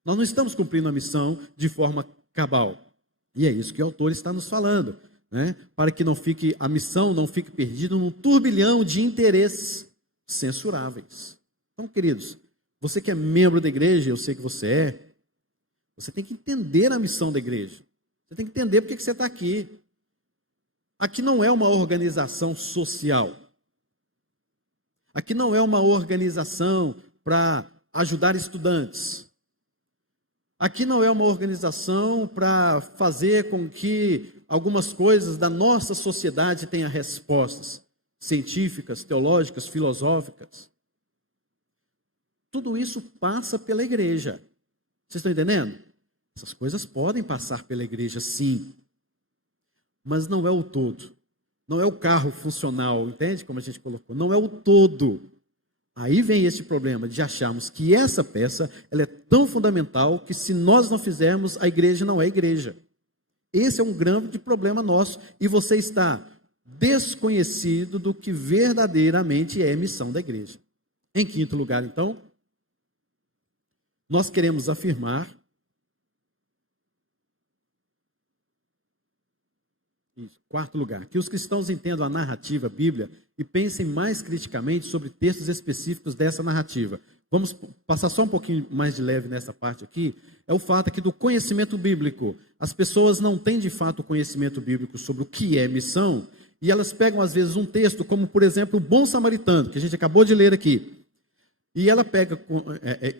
Nós não estamos cumprindo a missão de forma cabal. E é isso que o autor está nos falando, né? Para que a missão não fique perdida num turbilhão de interesses censuráveis. Então, queridos, você que é membro da igreja, eu sei que você tem que entender a missão da igreja. Você tem que entender por que você está aqui. Aqui não é uma organização social. Aqui não é uma organização para ajudar estudantes. Aqui não é uma organização para fazer com que algumas coisas da nossa sociedade tenham respostas científicas, teológicas, filosóficas. Tudo isso passa pela igreja. Vocês estão entendendo? Essas coisas podem passar pela igreja, sim. Mas não é o todo. Não é o carro funcional, entende como a gente colocou? Não é o todo. Aí vem esse problema de acharmos que essa peça ela é tão fundamental que se nós não fizermos, a igreja não é igreja. Esse é um grande problema nosso e você está desconhecido do que verdadeiramente é a missão da igreja. Em quinto lugar, então, nós queremos afirmar quarto lugar, que os cristãos entendam a narrativa bíblica e pensem mais criticamente sobre textos específicos dessa narrativa. Vamos passar só um pouquinho mais de leve nessa parte aqui. É o fato aqui do conhecimento bíblico. As pessoas não têm de fato o conhecimento bíblico sobre o que é missão, e elas pegam às vezes um texto, como por exemplo o Bom Samaritano, que a gente acabou de ler aqui. E ela pega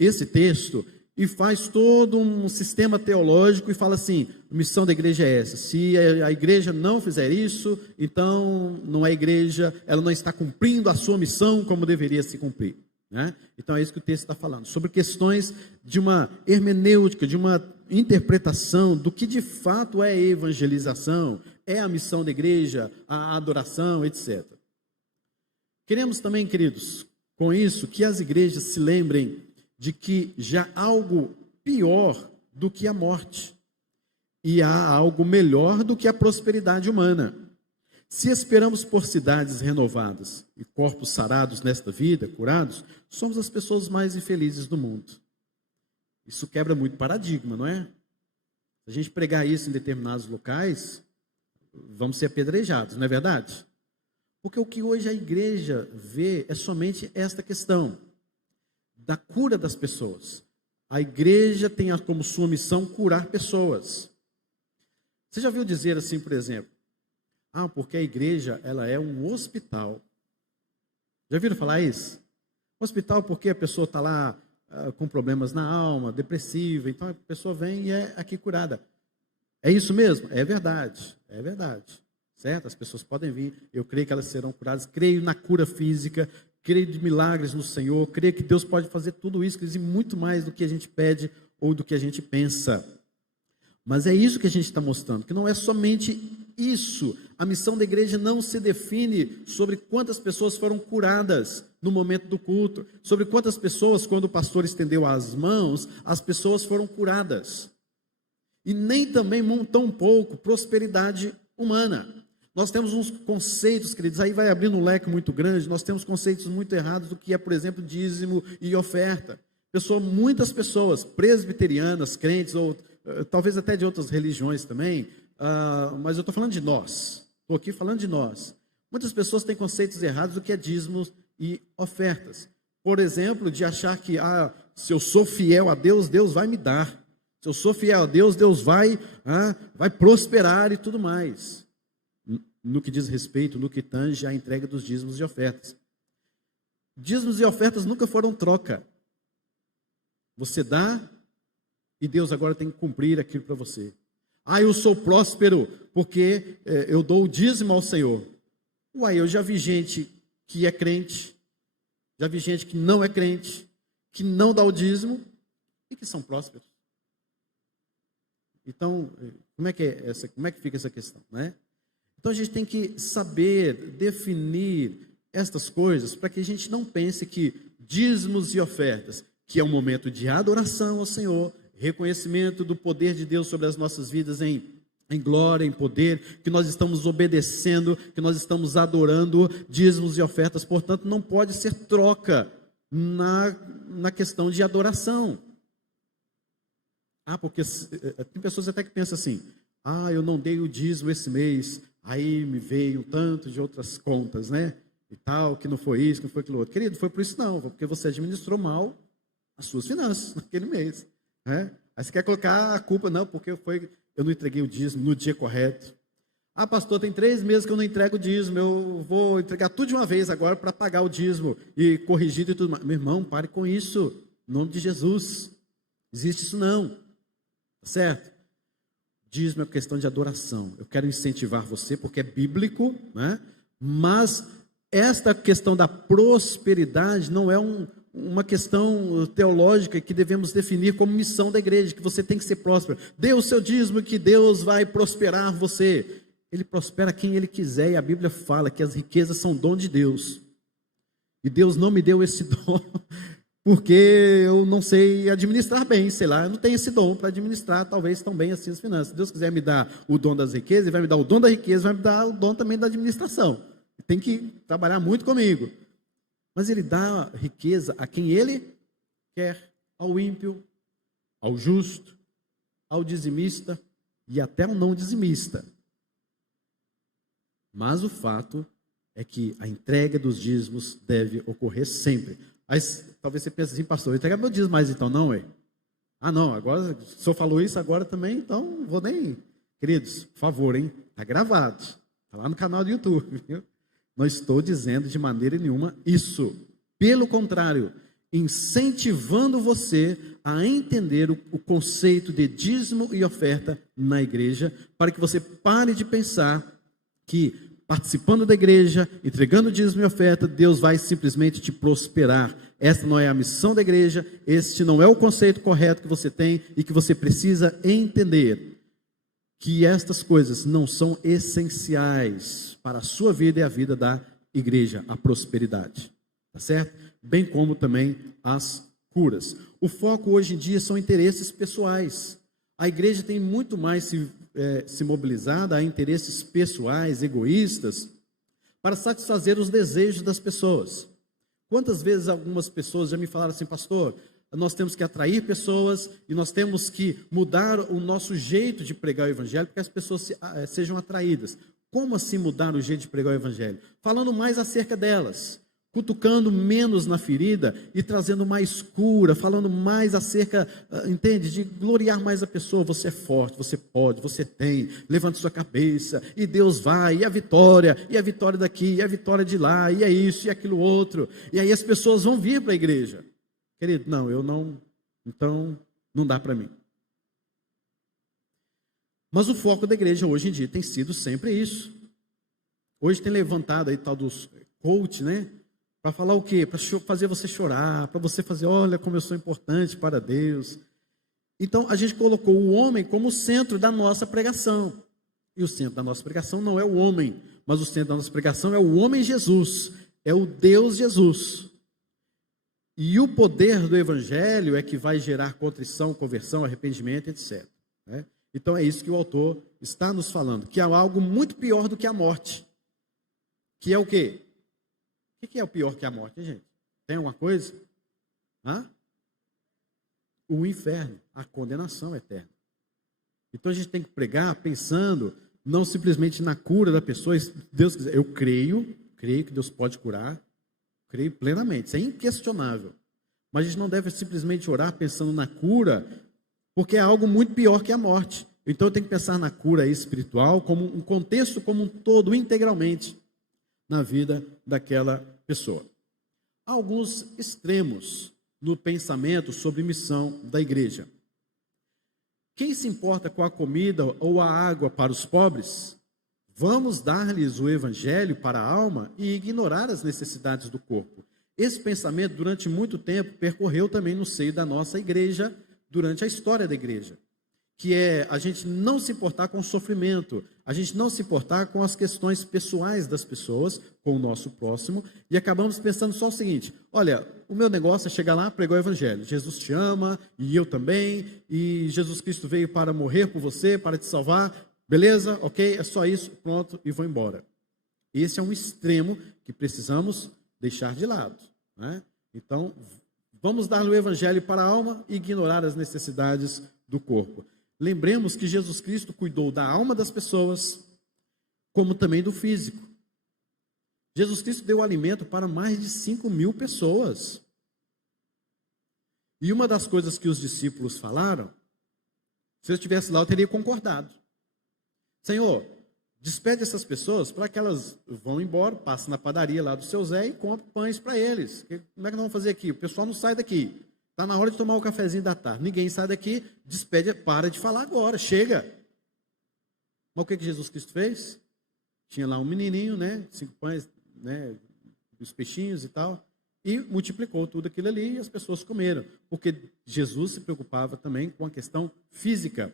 esse texto e faz todo um sistema teológico e fala assim: a missão da igreja é essa. Se a igreja não fizer isso, então não é igreja, ela não está cumprindo a sua missão como deveria se cumprir, né? Então é isso que o texto está falando, sobre questões de uma hermenêutica, de uma interpretação do que de fato é evangelização, é a missão da igreja, a adoração, etc. Queremos também, queridos, com isso, que as igrejas se lembrem de que já há algo pior do que a morte e há algo melhor do que a prosperidade humana. Se esperamos por cidades renovadas e corpos sarados nesta vida, curados, somos as pessoas mais infelizes do mundo. Isso quebra muito paradigma, não é? Se a gente pregar isso em determinados locais, vamos ser apedrejados, não é verdade? Porque o que hoje a igreja vê é somente esta questão da cura das pessoas. A igreja tem como sua missão curar pessoas. Você já viu dizer assim, por exemplo, Ah, porque a igreja, ela é um hospital. Já viram falar isso? Hospital porque a pessoa está lá com problemas na alma, depressiva, então a pessoa vem e é aqui curada. É isso mesmo? É verdade, certo? As pessoas podem vir, eu creio que elas serão curadas, creio na cura física, creio de milagres no Senhor, creio que Deus pode fazer tudo isso, e muito mais do que a gente pede ou do que a gente pensa. Mas é isso que a gente está mostrando, que não é somente isso. A missão da igreja não se define sobre quantas pessoas foram curadas no momento do culto, sobre quantas pessoas, quando o pastor estendeu as mãos, as pessoas foram curadas. E nem também tão pouco prosperidade humana. Nós temos uns conceitos, queridos, aí vai abrindo um leque muito grande, nós temos conceitos muito errados do que é, por exemplo, dízimo e oferta. Muitas pessoas, presbiterianas, crentes, ou talvez até de outras religiões também, mas eu estou falando de nós, estou aqui falando de nós. Muitas pessoas têm conceitos errados do que é dízimos e ofertas. Por exemplo, de achar que se eu sou fiel a Deus, Deus vai me dar. Se eu sou fiel a Deus, Deus vai prosperar e tudo mais. No que diz respeito, no que tange à entrega dos dízimos e ofertas. Dízimos e ofertas nunca foram troca. Você dá e Deus agora tem que cumprir aquilo para você. Eu sou próspero porque eu dou o dízimo ao Senhor. Eu já vi gente que é crente, já vi gente que não é crente, que não dá o dízimo e que são prósperos. Então, como é que fica essa questão, né? Então a gente tem que saber definir estas coisas para que a gente não pense que dízimos e ofertas, que é um momento de adoração ao Senhor, reconhecimento do poder de Deus sobre as nossas vidas em glória, em poder, que nós estamos obedecendo, que nós estamos adorando, dízimos e ofertas, portanto, não pode ser troca na questão de adoração. Porque tem pessoas até que pensam assim, eu não dei o dízimo esse mês, aí me veio um tanto de outras contas, né? E tal, que não foi isso, que não foi aquilo outro. Querido, foi por isso não, foi porque você administrou mal as suas finanças naquele mês. Né? Aí você quer colocar a culpa, não, porque eu não entreguei o dízimo no dia correto. Pastor, tem 3 meses que eu não entrego o dízimo, eu vou entregar tudo de uma vez agora para pagar o dízimo e corrigido e tudo mais. Meu irmão, pare com isso, em nome de Jesus. Existe isso não, certo? Dízimo é questão de adoração. Eu quero incentivar você porque é bíblico, né? Mas esta questão da prosperidade não é uma questão teológica que devemos definir como missão da igreja, que você tem que ser próspero. Dê o seu dízimo que Deus vai prosperar você. Ele prospera quem Ele quiser, e a Bíblia fala que as riquezas são dom de Deus. E Deus não me deu esse dom porque eu não sei administrar bem, sei lá, eu não tenho esse dom para administrar talvez tão bem assim as finanças. Se Deus quiser me dar o dom das riquezas, Ele vai me dar o dom da riqueza, vai me dar o dom também da administração. Tem que trabalhar muito comigo. Mas Ele dá riqueza a quem Ele quer, ao ímpio, ao justo, ao dizimista e até ao não dizimista. Mas o fato é que a entrega dos dízimos deve ocorrer sempre. Mas talvez você pense assim, pastor, eu entregar meu dízimo mais então, não é? Não, agora, o senhor falou isso agora também, então não vou nem... Queridos, por favor, hein? Está gravado, está lá no canal do YouTube, viu? Não estou dizendo de maneira nenhuma isso. Pelo contrário, incentivando você a entender o conceito de dízimo e oferta na igreja, para que você pare de pensar que participando da igreja, entregando dízimo e oferta, Deus vai simplesmente te prosperar. Esta não é a missão da igreja, este não é o conceito correto que você tem e que você precisa entender. Que estas coisas não são essenciais para a sua vida e a vida da igreja, a prosperidade. Tá certo? Bem como também as curas. O foco hoje em dia são interesses pessoais. A igreja tem muito mais se mobilizada a interesses pessoais, egoístas, para satisfazer os desejos das pessoas. Quantas vezes algumas pessoas já me falaram assim, pastor, nós temos que atrair pessoas e nós temos que mudar o nosso jeito de pregar o evangelho para que as pessoas sejam atraídas. Como assim mudar o jeito de pregar o evangelho? Falando mais acerca delas, cutucando menos na ferida e trazendo mais cura, falando mais acerca, entende, de gloriar mais a pessoa. Você é forte, você pode, você tem, levante sua cabeça, e Deus vai, e a vitória daqui, e a vitória de lá, e é isso, e aquilo outro, e aí as pessoas vão vir para a igreja. Querido, não, eu não, então não dá para mim. Mas o foco da igreja hoje em dia tem sido sempre isso. Hoje tem levantado aí tal dos coach, né? Para falar o quê? Para fazer você chorar, para você fazer, olha como eu sou importante para Deus. Então, a gente colocou o homem como centro da nossa pregação. E o centro da nossa pregação não é o homem, mas o centro da nossa pregação é o homem Jesus, é o Deus Jesus. E o poder do evangelho é que vai gerar contrição, conversão, arrependimento, etc. Né? Então, é isso que o autor está nos falando, que há algo muito pior do que a morte. Que é o quê? O que é o pior que a morte, gente? Tem alguma coisa? O inferno, a condenação eterna. Então a gente tem que pregar pensando não simplesmente na cura da pessoa. Se Deus quiser, eu creio que Deus pode curar, creio plenamente, isso é inquestionável. Mas a gente não deve simplesmente orar pensando na cura, porque é algo muito pior que a morte. Então eu tenho que pensar na cura espiritual como um contexto como um todo, integralmente, na vida daquela pessoa. Há alguns extremos no pensamento sobre missão da igreja. Quem se importa com a comida ou a água para os pobres? Vamos dar-lhes o evangelho para a alma e ignorar as necessidades do corpo. Esse pensamento, durante muito tempo, percorreu também no seio da nossa igreja, durante a história da igreja. Que é a gente não se importar com o sofrimento, a gente não se importar com as questões pessoais das pessoas, com o nosso próximo, e acabamos pensando só o seguinte: olha, o meu negócio é chegar lá, pregar o evangelho, Jesus te ama, e eu também, e Jesus Cristo veio para morrer por você, para te salvar, beleza, ok, é só isso, pronto, e vou embora. Esse é um extremo que precisamos deixar de lado, né? Então, vamos dar o evangelho para a alma e ignorar as necessidades do corpo. Lembremos que Jesus Cristo cuidou da alma das pessoas, como também do físico. Jesus Cristo deu alimento para mais de 5.000 pessoas. E uma das coisas que os discípulos falaram, se eu estivesse lá, eu teria concordado. Senhor, despede essas pessoas para que elas vão embora, passem na padaria lá do seu Zé e comprem pães para eles. Como é que nós vamos fazer aqui? O pessoal não sai daqui. Está na hora de tomar o cafezinho da tarde. Ninguém sai daqui, despede, para de falar agora, chega. Mas o que Jesus Cristo fez? Tinha lá um menininho, né, 5 pães, né, os peixinhos e tal, e multiplicou tudo aquilo ali e as pessoas comeram. Porque Jesus se preocupava também com a questão física.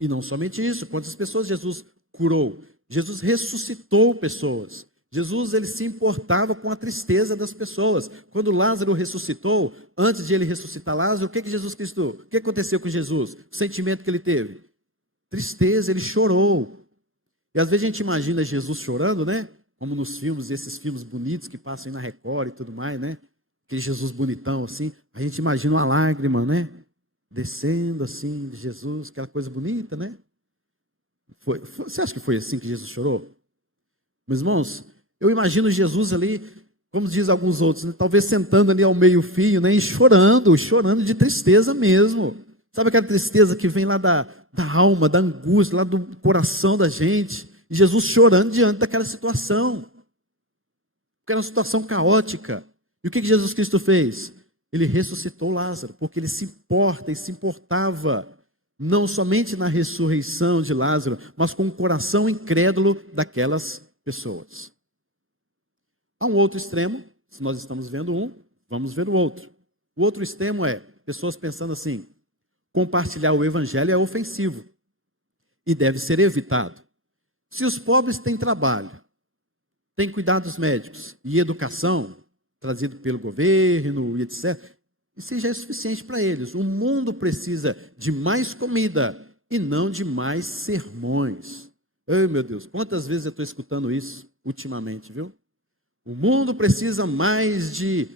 E não somente isso, quantas pessoas Jesus curou? Jesus ressuscitou pessoas. Jesus, ele se importava com a tristeza das pessoas. Quando Lázaro ressuscitou, antes de ele ressuscitar Lázaro, o que aconteceu com Jesus? O sentimento que ele teve? Tristeza, ele chorou. E às vezes a gente imagina Jesus chorando, né? Como nos filmes, esses filmes bonitos que passam aí na Record e tudo mais, né? Aquele Jesus bonitão assim, a gente imagina uma lágrima, né? Descendo assim de Jesus, aquela coisa bonita, né? Você acha que foi assim que Jesus chorou? Meus irmãos, eu imagino Jesus ali, como diz alguns outros, né, talvez sentando ali ao meio-fio, né, e chorando de tristeza mesmo. Sabe aquela tristeza que vem lá da alma, da angústia, lá do coração da gente? E Jesus chorando diante daquela situação. Porque era uma situação caótica. E o que Jesus Cristo fez? Ele ressuscitou Lázaro, porque ele se importa e se importava não somente na ressurreição de Lázaro, mas com o coração incrédulo daquelas pessoas. Há um outro extremo, se nós estamos vendo um, vamos ver o outro. O outro extremo é pessoas pensando assim: compartilhar o evangelho é ofensivo e deve ser evitado. Se os pobres têm trabalho, têm cuidados médicos e educação, trazido pelo governo e etc., isso já é suficiente para eles. O mundo precisa de mais comida e não de mais sermões. Ai, meu Deus, quantas vezes eu estou escutando isso ultimamente, viu? O mundo precisa mais de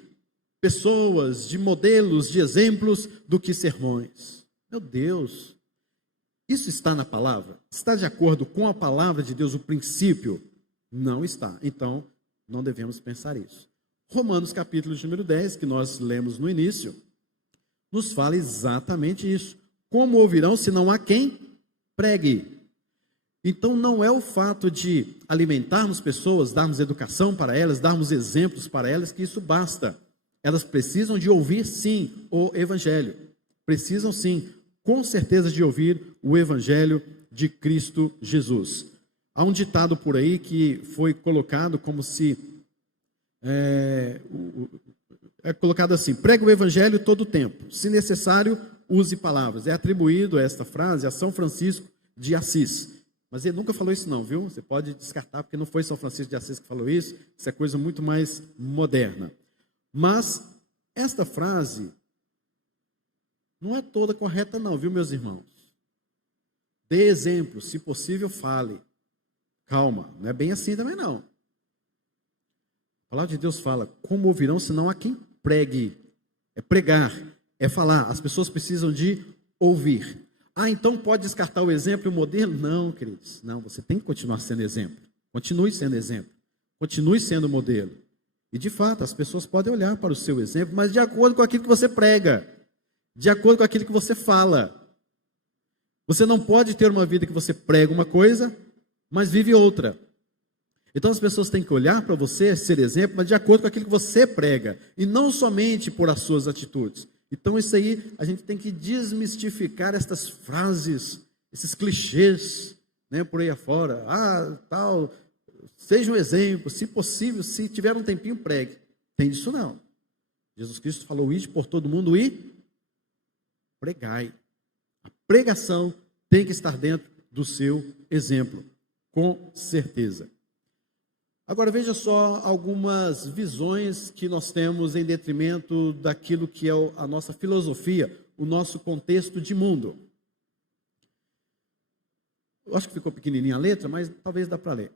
pessoas, de modelos, de exemplos, do que sermões. Meu Deus, isso está na palavra? Está de acordo com a palavra de Deus, o princípio? Não está. Então, não devemos pensar isso. Romanos capítulo de número 10, que nós lemos no início, nos fala exatamente isso. Como ouvirão se não há quem pregue? Então não é o fato de alimentarmos pessoas, darmos educação para elas, darmos exemplos para elas, que isso basta. Elas precisam de ouvir sim o Evangelho. Precisam sim, com certeza, de ouvir o Evangelho de Cristo Jesus. Há um ditado por aí que foi colocado como se... É colocado assim: prega o Evangelho todo o tempo. Se necessário, use palavras. É atribuído esta frase a São Francisco de Assis. Mas ele nunca falou isso não, viu? Você pode descartar, porque não foi São Francisco de Assis que falou isso. Isso é coisa muito mais moderna. Mas esta frase não é toda correta não, viu, meus irmãos? Dê exemplo, se possível, fale. Calma, não é bem assim também não. A palavra de Deus fala: como ouvirão se não há quem pregue? É pregar, é falar. As pessoas precisam de ouvir. Ah, então pode descartar o exemplo e o modelo? Não, queridos. Não, você tem que continuar sendo exemplo. Continue sendo exemplo. Continue sendo modelo. E de fato, as pessoas podem olhar para o seu exemplo, mas de acordo com aquilo que você prega. De acordo com aquilo que você fala. Você não pode ter uma vida que você prega uma coisa, mas vive outra. Então as pessoas têm que olhar para você, ser exemplo, mas de acordo com aquilo que você prega, e não somente por as suas atitudes. Então isso aí, a gente tem que desmistificar estas frases, esses clichês, né, por aí afora. Ah, tal, seja um exemplo, se possível, se tiver um tempinho, pregue. Tem disso não. Jesus Cristo falou: ide por todo mundo e pregai. A pregação tem que estar dentro do seu exemplo, com certeza. Agora veja só algumas visões que nós temos em detrimento daquilo que é a nossa filosofia, o nosso contexto de mundo. Eu acho que ficou pequenininha a letra, mas talvez dá para ler.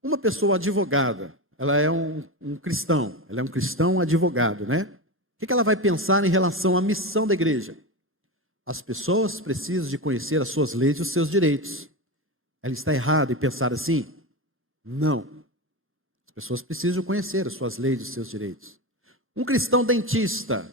Uma pessoa advogada, ela é um cristão, ela é um cristão advogado, né? O que ela vai pensar em relação à missão da igreja? As pessoas precisam de conhecer as suas leis e os seus direitos. Ela está errada em pensar assim? Não. As pessoas precisam conhecer as suas leis e os seus direitos. Um cristão dentista.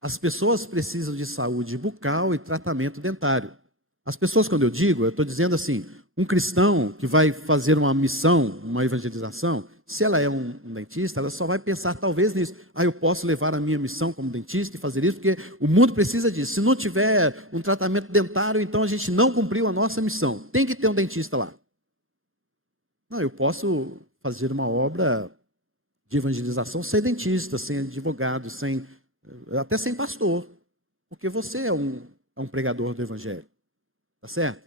As pessoas precisam de saúde bucal e tratamento dentário. As pessoas, quando eu estou dizendo assim, um cristão que vai fazer uma missão, uma evangelização, se ela é um dentista, ela só vai pensar talvez nisso. Ah, eu posso levar a minha missão como dentista e fazer isso, porque o mundo precisa disso. Se não tiver um tratamento dentário, então a gente não cumpriu a nossa missão. Tem que ter um dentista lá. Não, eu posso fazer uma obra de evangelização sem dentista, sem advogado, até sem pastor, porque você é um pregador do evangelho, tá certo?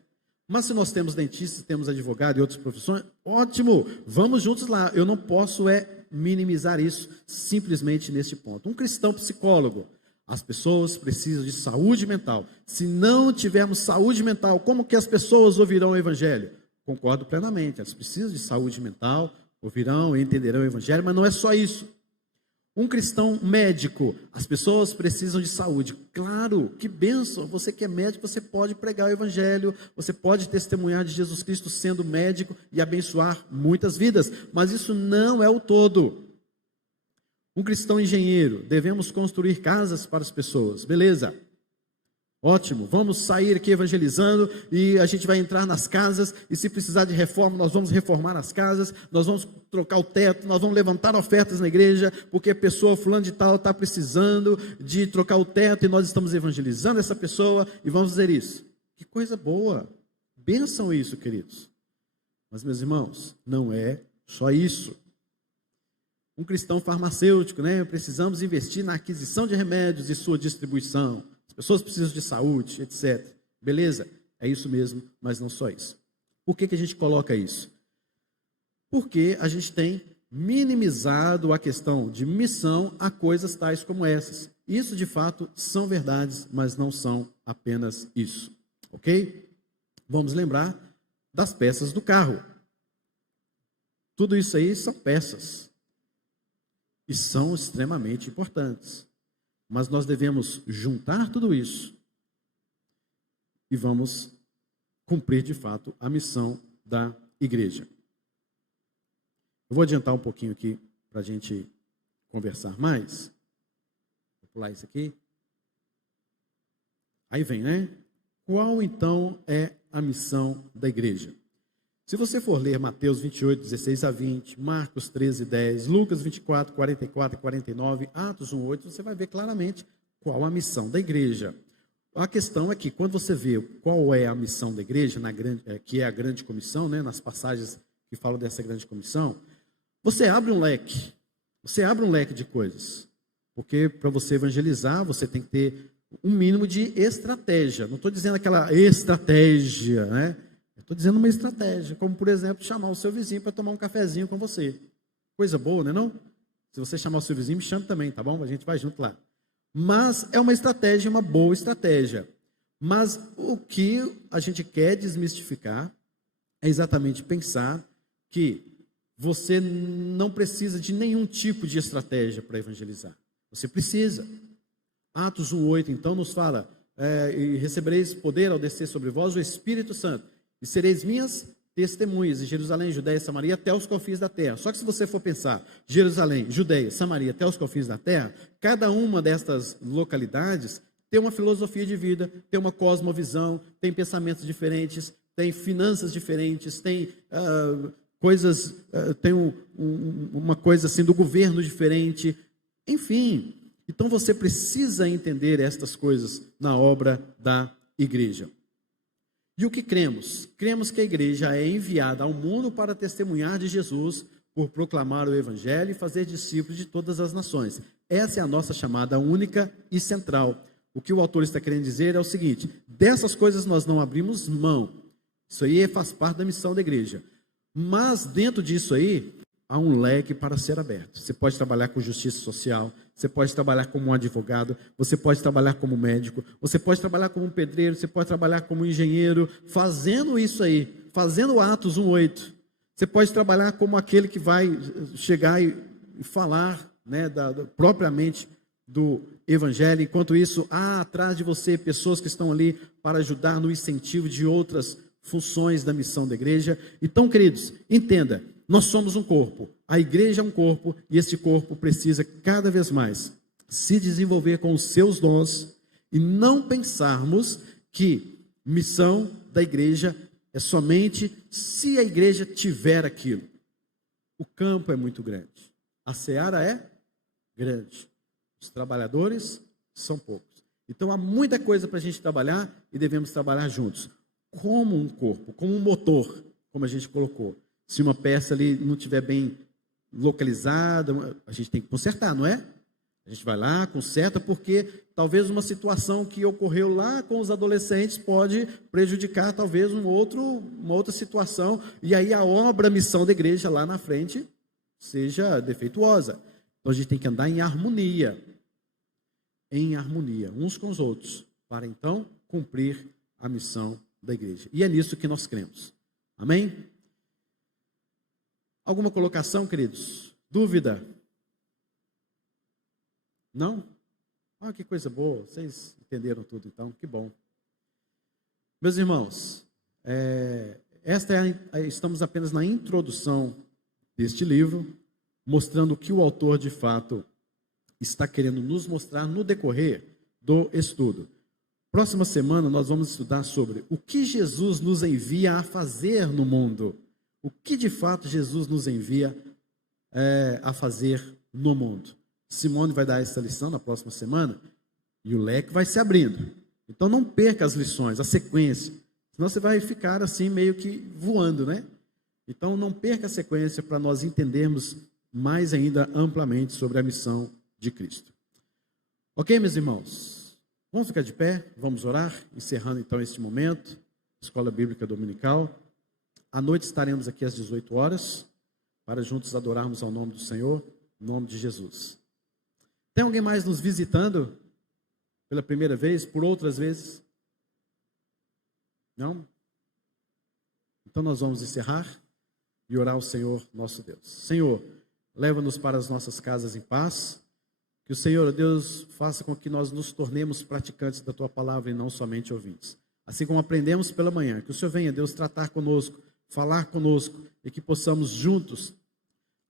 Mas se nós temos dentistas, temos advogado e outras profissões, ótimo, vamos juntos lá. Eu não posso minimizar isso simplesmente neste ponto. Um cristão psicólogo, as pessoas precisam de saúde mental. Se não tivermos saúde mental, como que as pessoas ouvirão o evangelho? Concordo plenamente, elas precisam de saúde mental, ouvirão e entenderão o evangelho, mas não é só isso. Um cristão médico, as pessoas precisam de saúde. Claro, que bênção, você que é médico, você pode pregar o evangelho, você pode testemunhar de Jesus Cristo sendo médico e abençoar muitas vidas, mas isso não é o todo. Um cristão engenheiro, devemos construir casas para as pessoas, beleza? Ótimo, vamos sair aqui evangelizando e a gente vai entrar nas casas e se precisar de reforma, nós vamos reformar as casas, nós vamos trocar o teto, nós vamos levantar ofertas na igreja, porque a pessoa fulano de tal está precisando de trocar o teto e nós estamos evangelizando essa pessoa e vamos fazer isso. Que coisa boa, bênção isso, queridos. Mas, meus irmãos, não é só isso. Um cristão farmacêutico, né? Precisamos investir na aquisição de remédios e sua distribuição. As pessoas precisam de saúde, etc. Beleza? É isso mesmo, mas não só isso. Por que a gente coloca isso? Porque a gente tem minimizado a questão de missão a coisas tais como essas. Isso, de fato, são verdades, mas não são apenas isso. Ok? Vamos lembrar das peças do carro. Tudo isso aí são peças. E são extremamente importantes. Mas nós devemos juntar tudo isso e vamos cumprir de fato a missão da igreja. Eu vou adiantar um pouquinho aqui para a gente conversar mais. Vou pular isso aqui. Aí vem, né? Qual então é a missão da igreja? Se você for ler Mateus 28, 16 a 20, Marcos 13, 10, Lucas 24, 44 e 49, Atos 1, 8, você vai ver claramente qual a missão da igreja. A questão é que quando você vê qual é a missão da igreja, que é a grande comissão, né, nas passagens que falam dessa grande comissão, você abre um leque de coisas. Porque para você evangelizar, você tem que ter um mínimo de estratégia. Não estou dizendo aquela estratégia, né? Estou dizendo uma estratégia, como por exemplo, chamar o seu vizinho para tomar um cafezinho com você. Coisa boa, né, não? Se você chamar o seu vizinho, me chame também, tá bom? A gente vai junto lá. Mas é uma estratégia, uma boa estratégia. Mas o que a gente quer desmistificar é exatamente pensar que você não precisa de nenhum tipo de estratégia para evangelizar. Você precisa. Atos 1:8, então, nos fala, e recebereis poder ao descer sobre vós o Espírito Santo, e sereis minhas testemunhas em Jerusalém, Judeia e Samaria, até os confins da terra. Só que se você for pensar, Jerusalém, Judeia, Samaria, até os confins da terra, cada uma destas localidades tem uma filosofia de vida, tem uma cosmovisão, tem pensamentos diferentes, tem finanças diferentes, tem coisas, tem uma coisa assim do governo diferente, enfim. Então você precisa entender estas coisas na obra da igreja. E o que cremos? Cremos que a igreja é enviada ao mundo para testemunhar de Jesus, por proclamar o evangelho e fazer discípulos de todas as nações. Essa é a nossa chamada única e central. O que o autor está querendo dizer é o seguinte: dessas coisas nós não abrimos mão. Isso aí faz parte da missão da igreja. Mas dentro disso aí, há um leque para ser aberto. Você pode trabalhar com justiça social, você pode trabalhar como um advogado, você pode trabalhar como médico, você pode trabalhar como um pedreiro, você pode trabalhar como engenheiro, fazendo isso aí, fazendo Atos 1:8. Você pode trabalhar como aquele que vai chegar e falar, né, propriamente do evangelho. Enquanto isso, há atrás de você pessoas que estão ali para ajudar no incentivo de outras funções da missão da igreja. Então, queridos, entenda, nós somos um corpo, a igreja é um corpo, e esse corpo precisa cada vez mais se desenvolver com os seus dons, e não pensarmos que missão da igreja é somente se a igreja tiver aquilo. O campo é muito grande, a seara é grande, os trabalhadores são poucos. Então há muita coisa para a gente trabalhar, e devemos trabalhar juntos, como um corpo, como um motor, como a gente colocou. Se uma peça ali não estiver bem localizada, a gente tem que consertar, não é? A gente vai lá, conserta, porque talvez uma situação que ocorreu lá com os adolescentes pode prejudicar talvez uma outra situação, e aí a obra, a missão da igreja lá na frente seja defeituosa. Então a gente tem que andar em harmonia, uns com os outros, para então cumprir a missão da igreja. E é nisso que nós cremos. Amém? Alguma colocação, queridos? Dúvida? Não? Ah, que coisa boa, vocês entenderam tudo então, que bom. Meus irmãos, estamos apenas na introdução deste livro, mostrando o que o autor de fato está querendo nos mostrar no decorrer do estudo. Próxima semana nós vamos estudar sobre o que Jesus nos envia a fazer no mundo. O que de fato Jesus nos envia a fazer no mundo. Simone vai dar essa lição na próxima semana e o leque vai se abrindo. Então não perca as lições, a sequência, senão você vai ficar assim meio que voando, né? Então não perca a sequência para nós entendermos mais ainda amplamente sobre a missão de Cristo. Ok, meus irmãos? Vamos ficar de pé, vamos orar, encerrando então este momento, Escola Bíblica Dominical. À noite estaremos aqui às 18 horas, para juntos adorarmos ao nome do Senhor, em nome de Jesus. Tem alguém mais nos visitando pela primeira vez, por outras vezes? Não? Então nós vamos encerrar e orar ao Senhor nosso Deus. Senhor, leva-nos para as nossas casas em paz, que o Senhor, Deus, faça com que nós nos tornemos praticantes da Tua palavra e não somente ouvintes. Assim como aprendemos pela manhã, que o Senhor venha, Deus, tratar conosco, falar conosco, e que possamos juntos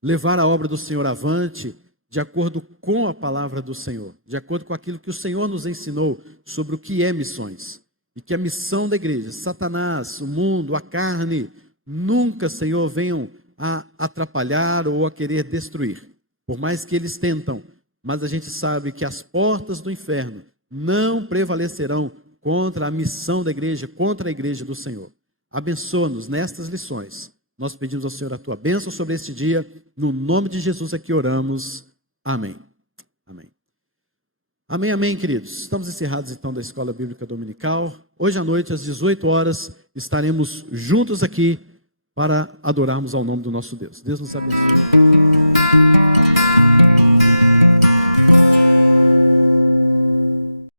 levar a obra do Senhor avante, de acordo com a palavra do Senhor, de acordo com aquilo que o Senhor nos ensinou sobre o que é missões. E que a missão da igreja, Satanás, o mundo, a carne, nunca, Senhor, venham a atrapalhar ou a querer destruir. Por mais que eles tentam, mas a gente sabe que as portas do inferno não prevalecerão contra a missão da igreja, contra a igreja do Senhor. Abençoa-nos nestas lições. Nós pedimos ao Senhor a tua bênção sobre este dia. No nome de Jesus aqui oramos. Amém. Amém. Amém, amém, queridos. Estamos encerrados então da Escola Bíblica Dominical. Hoje à noite, às 18 horas, estaremos juntos aqui para adorarmos ao nome do nosso Deus. Deus nos abençoe.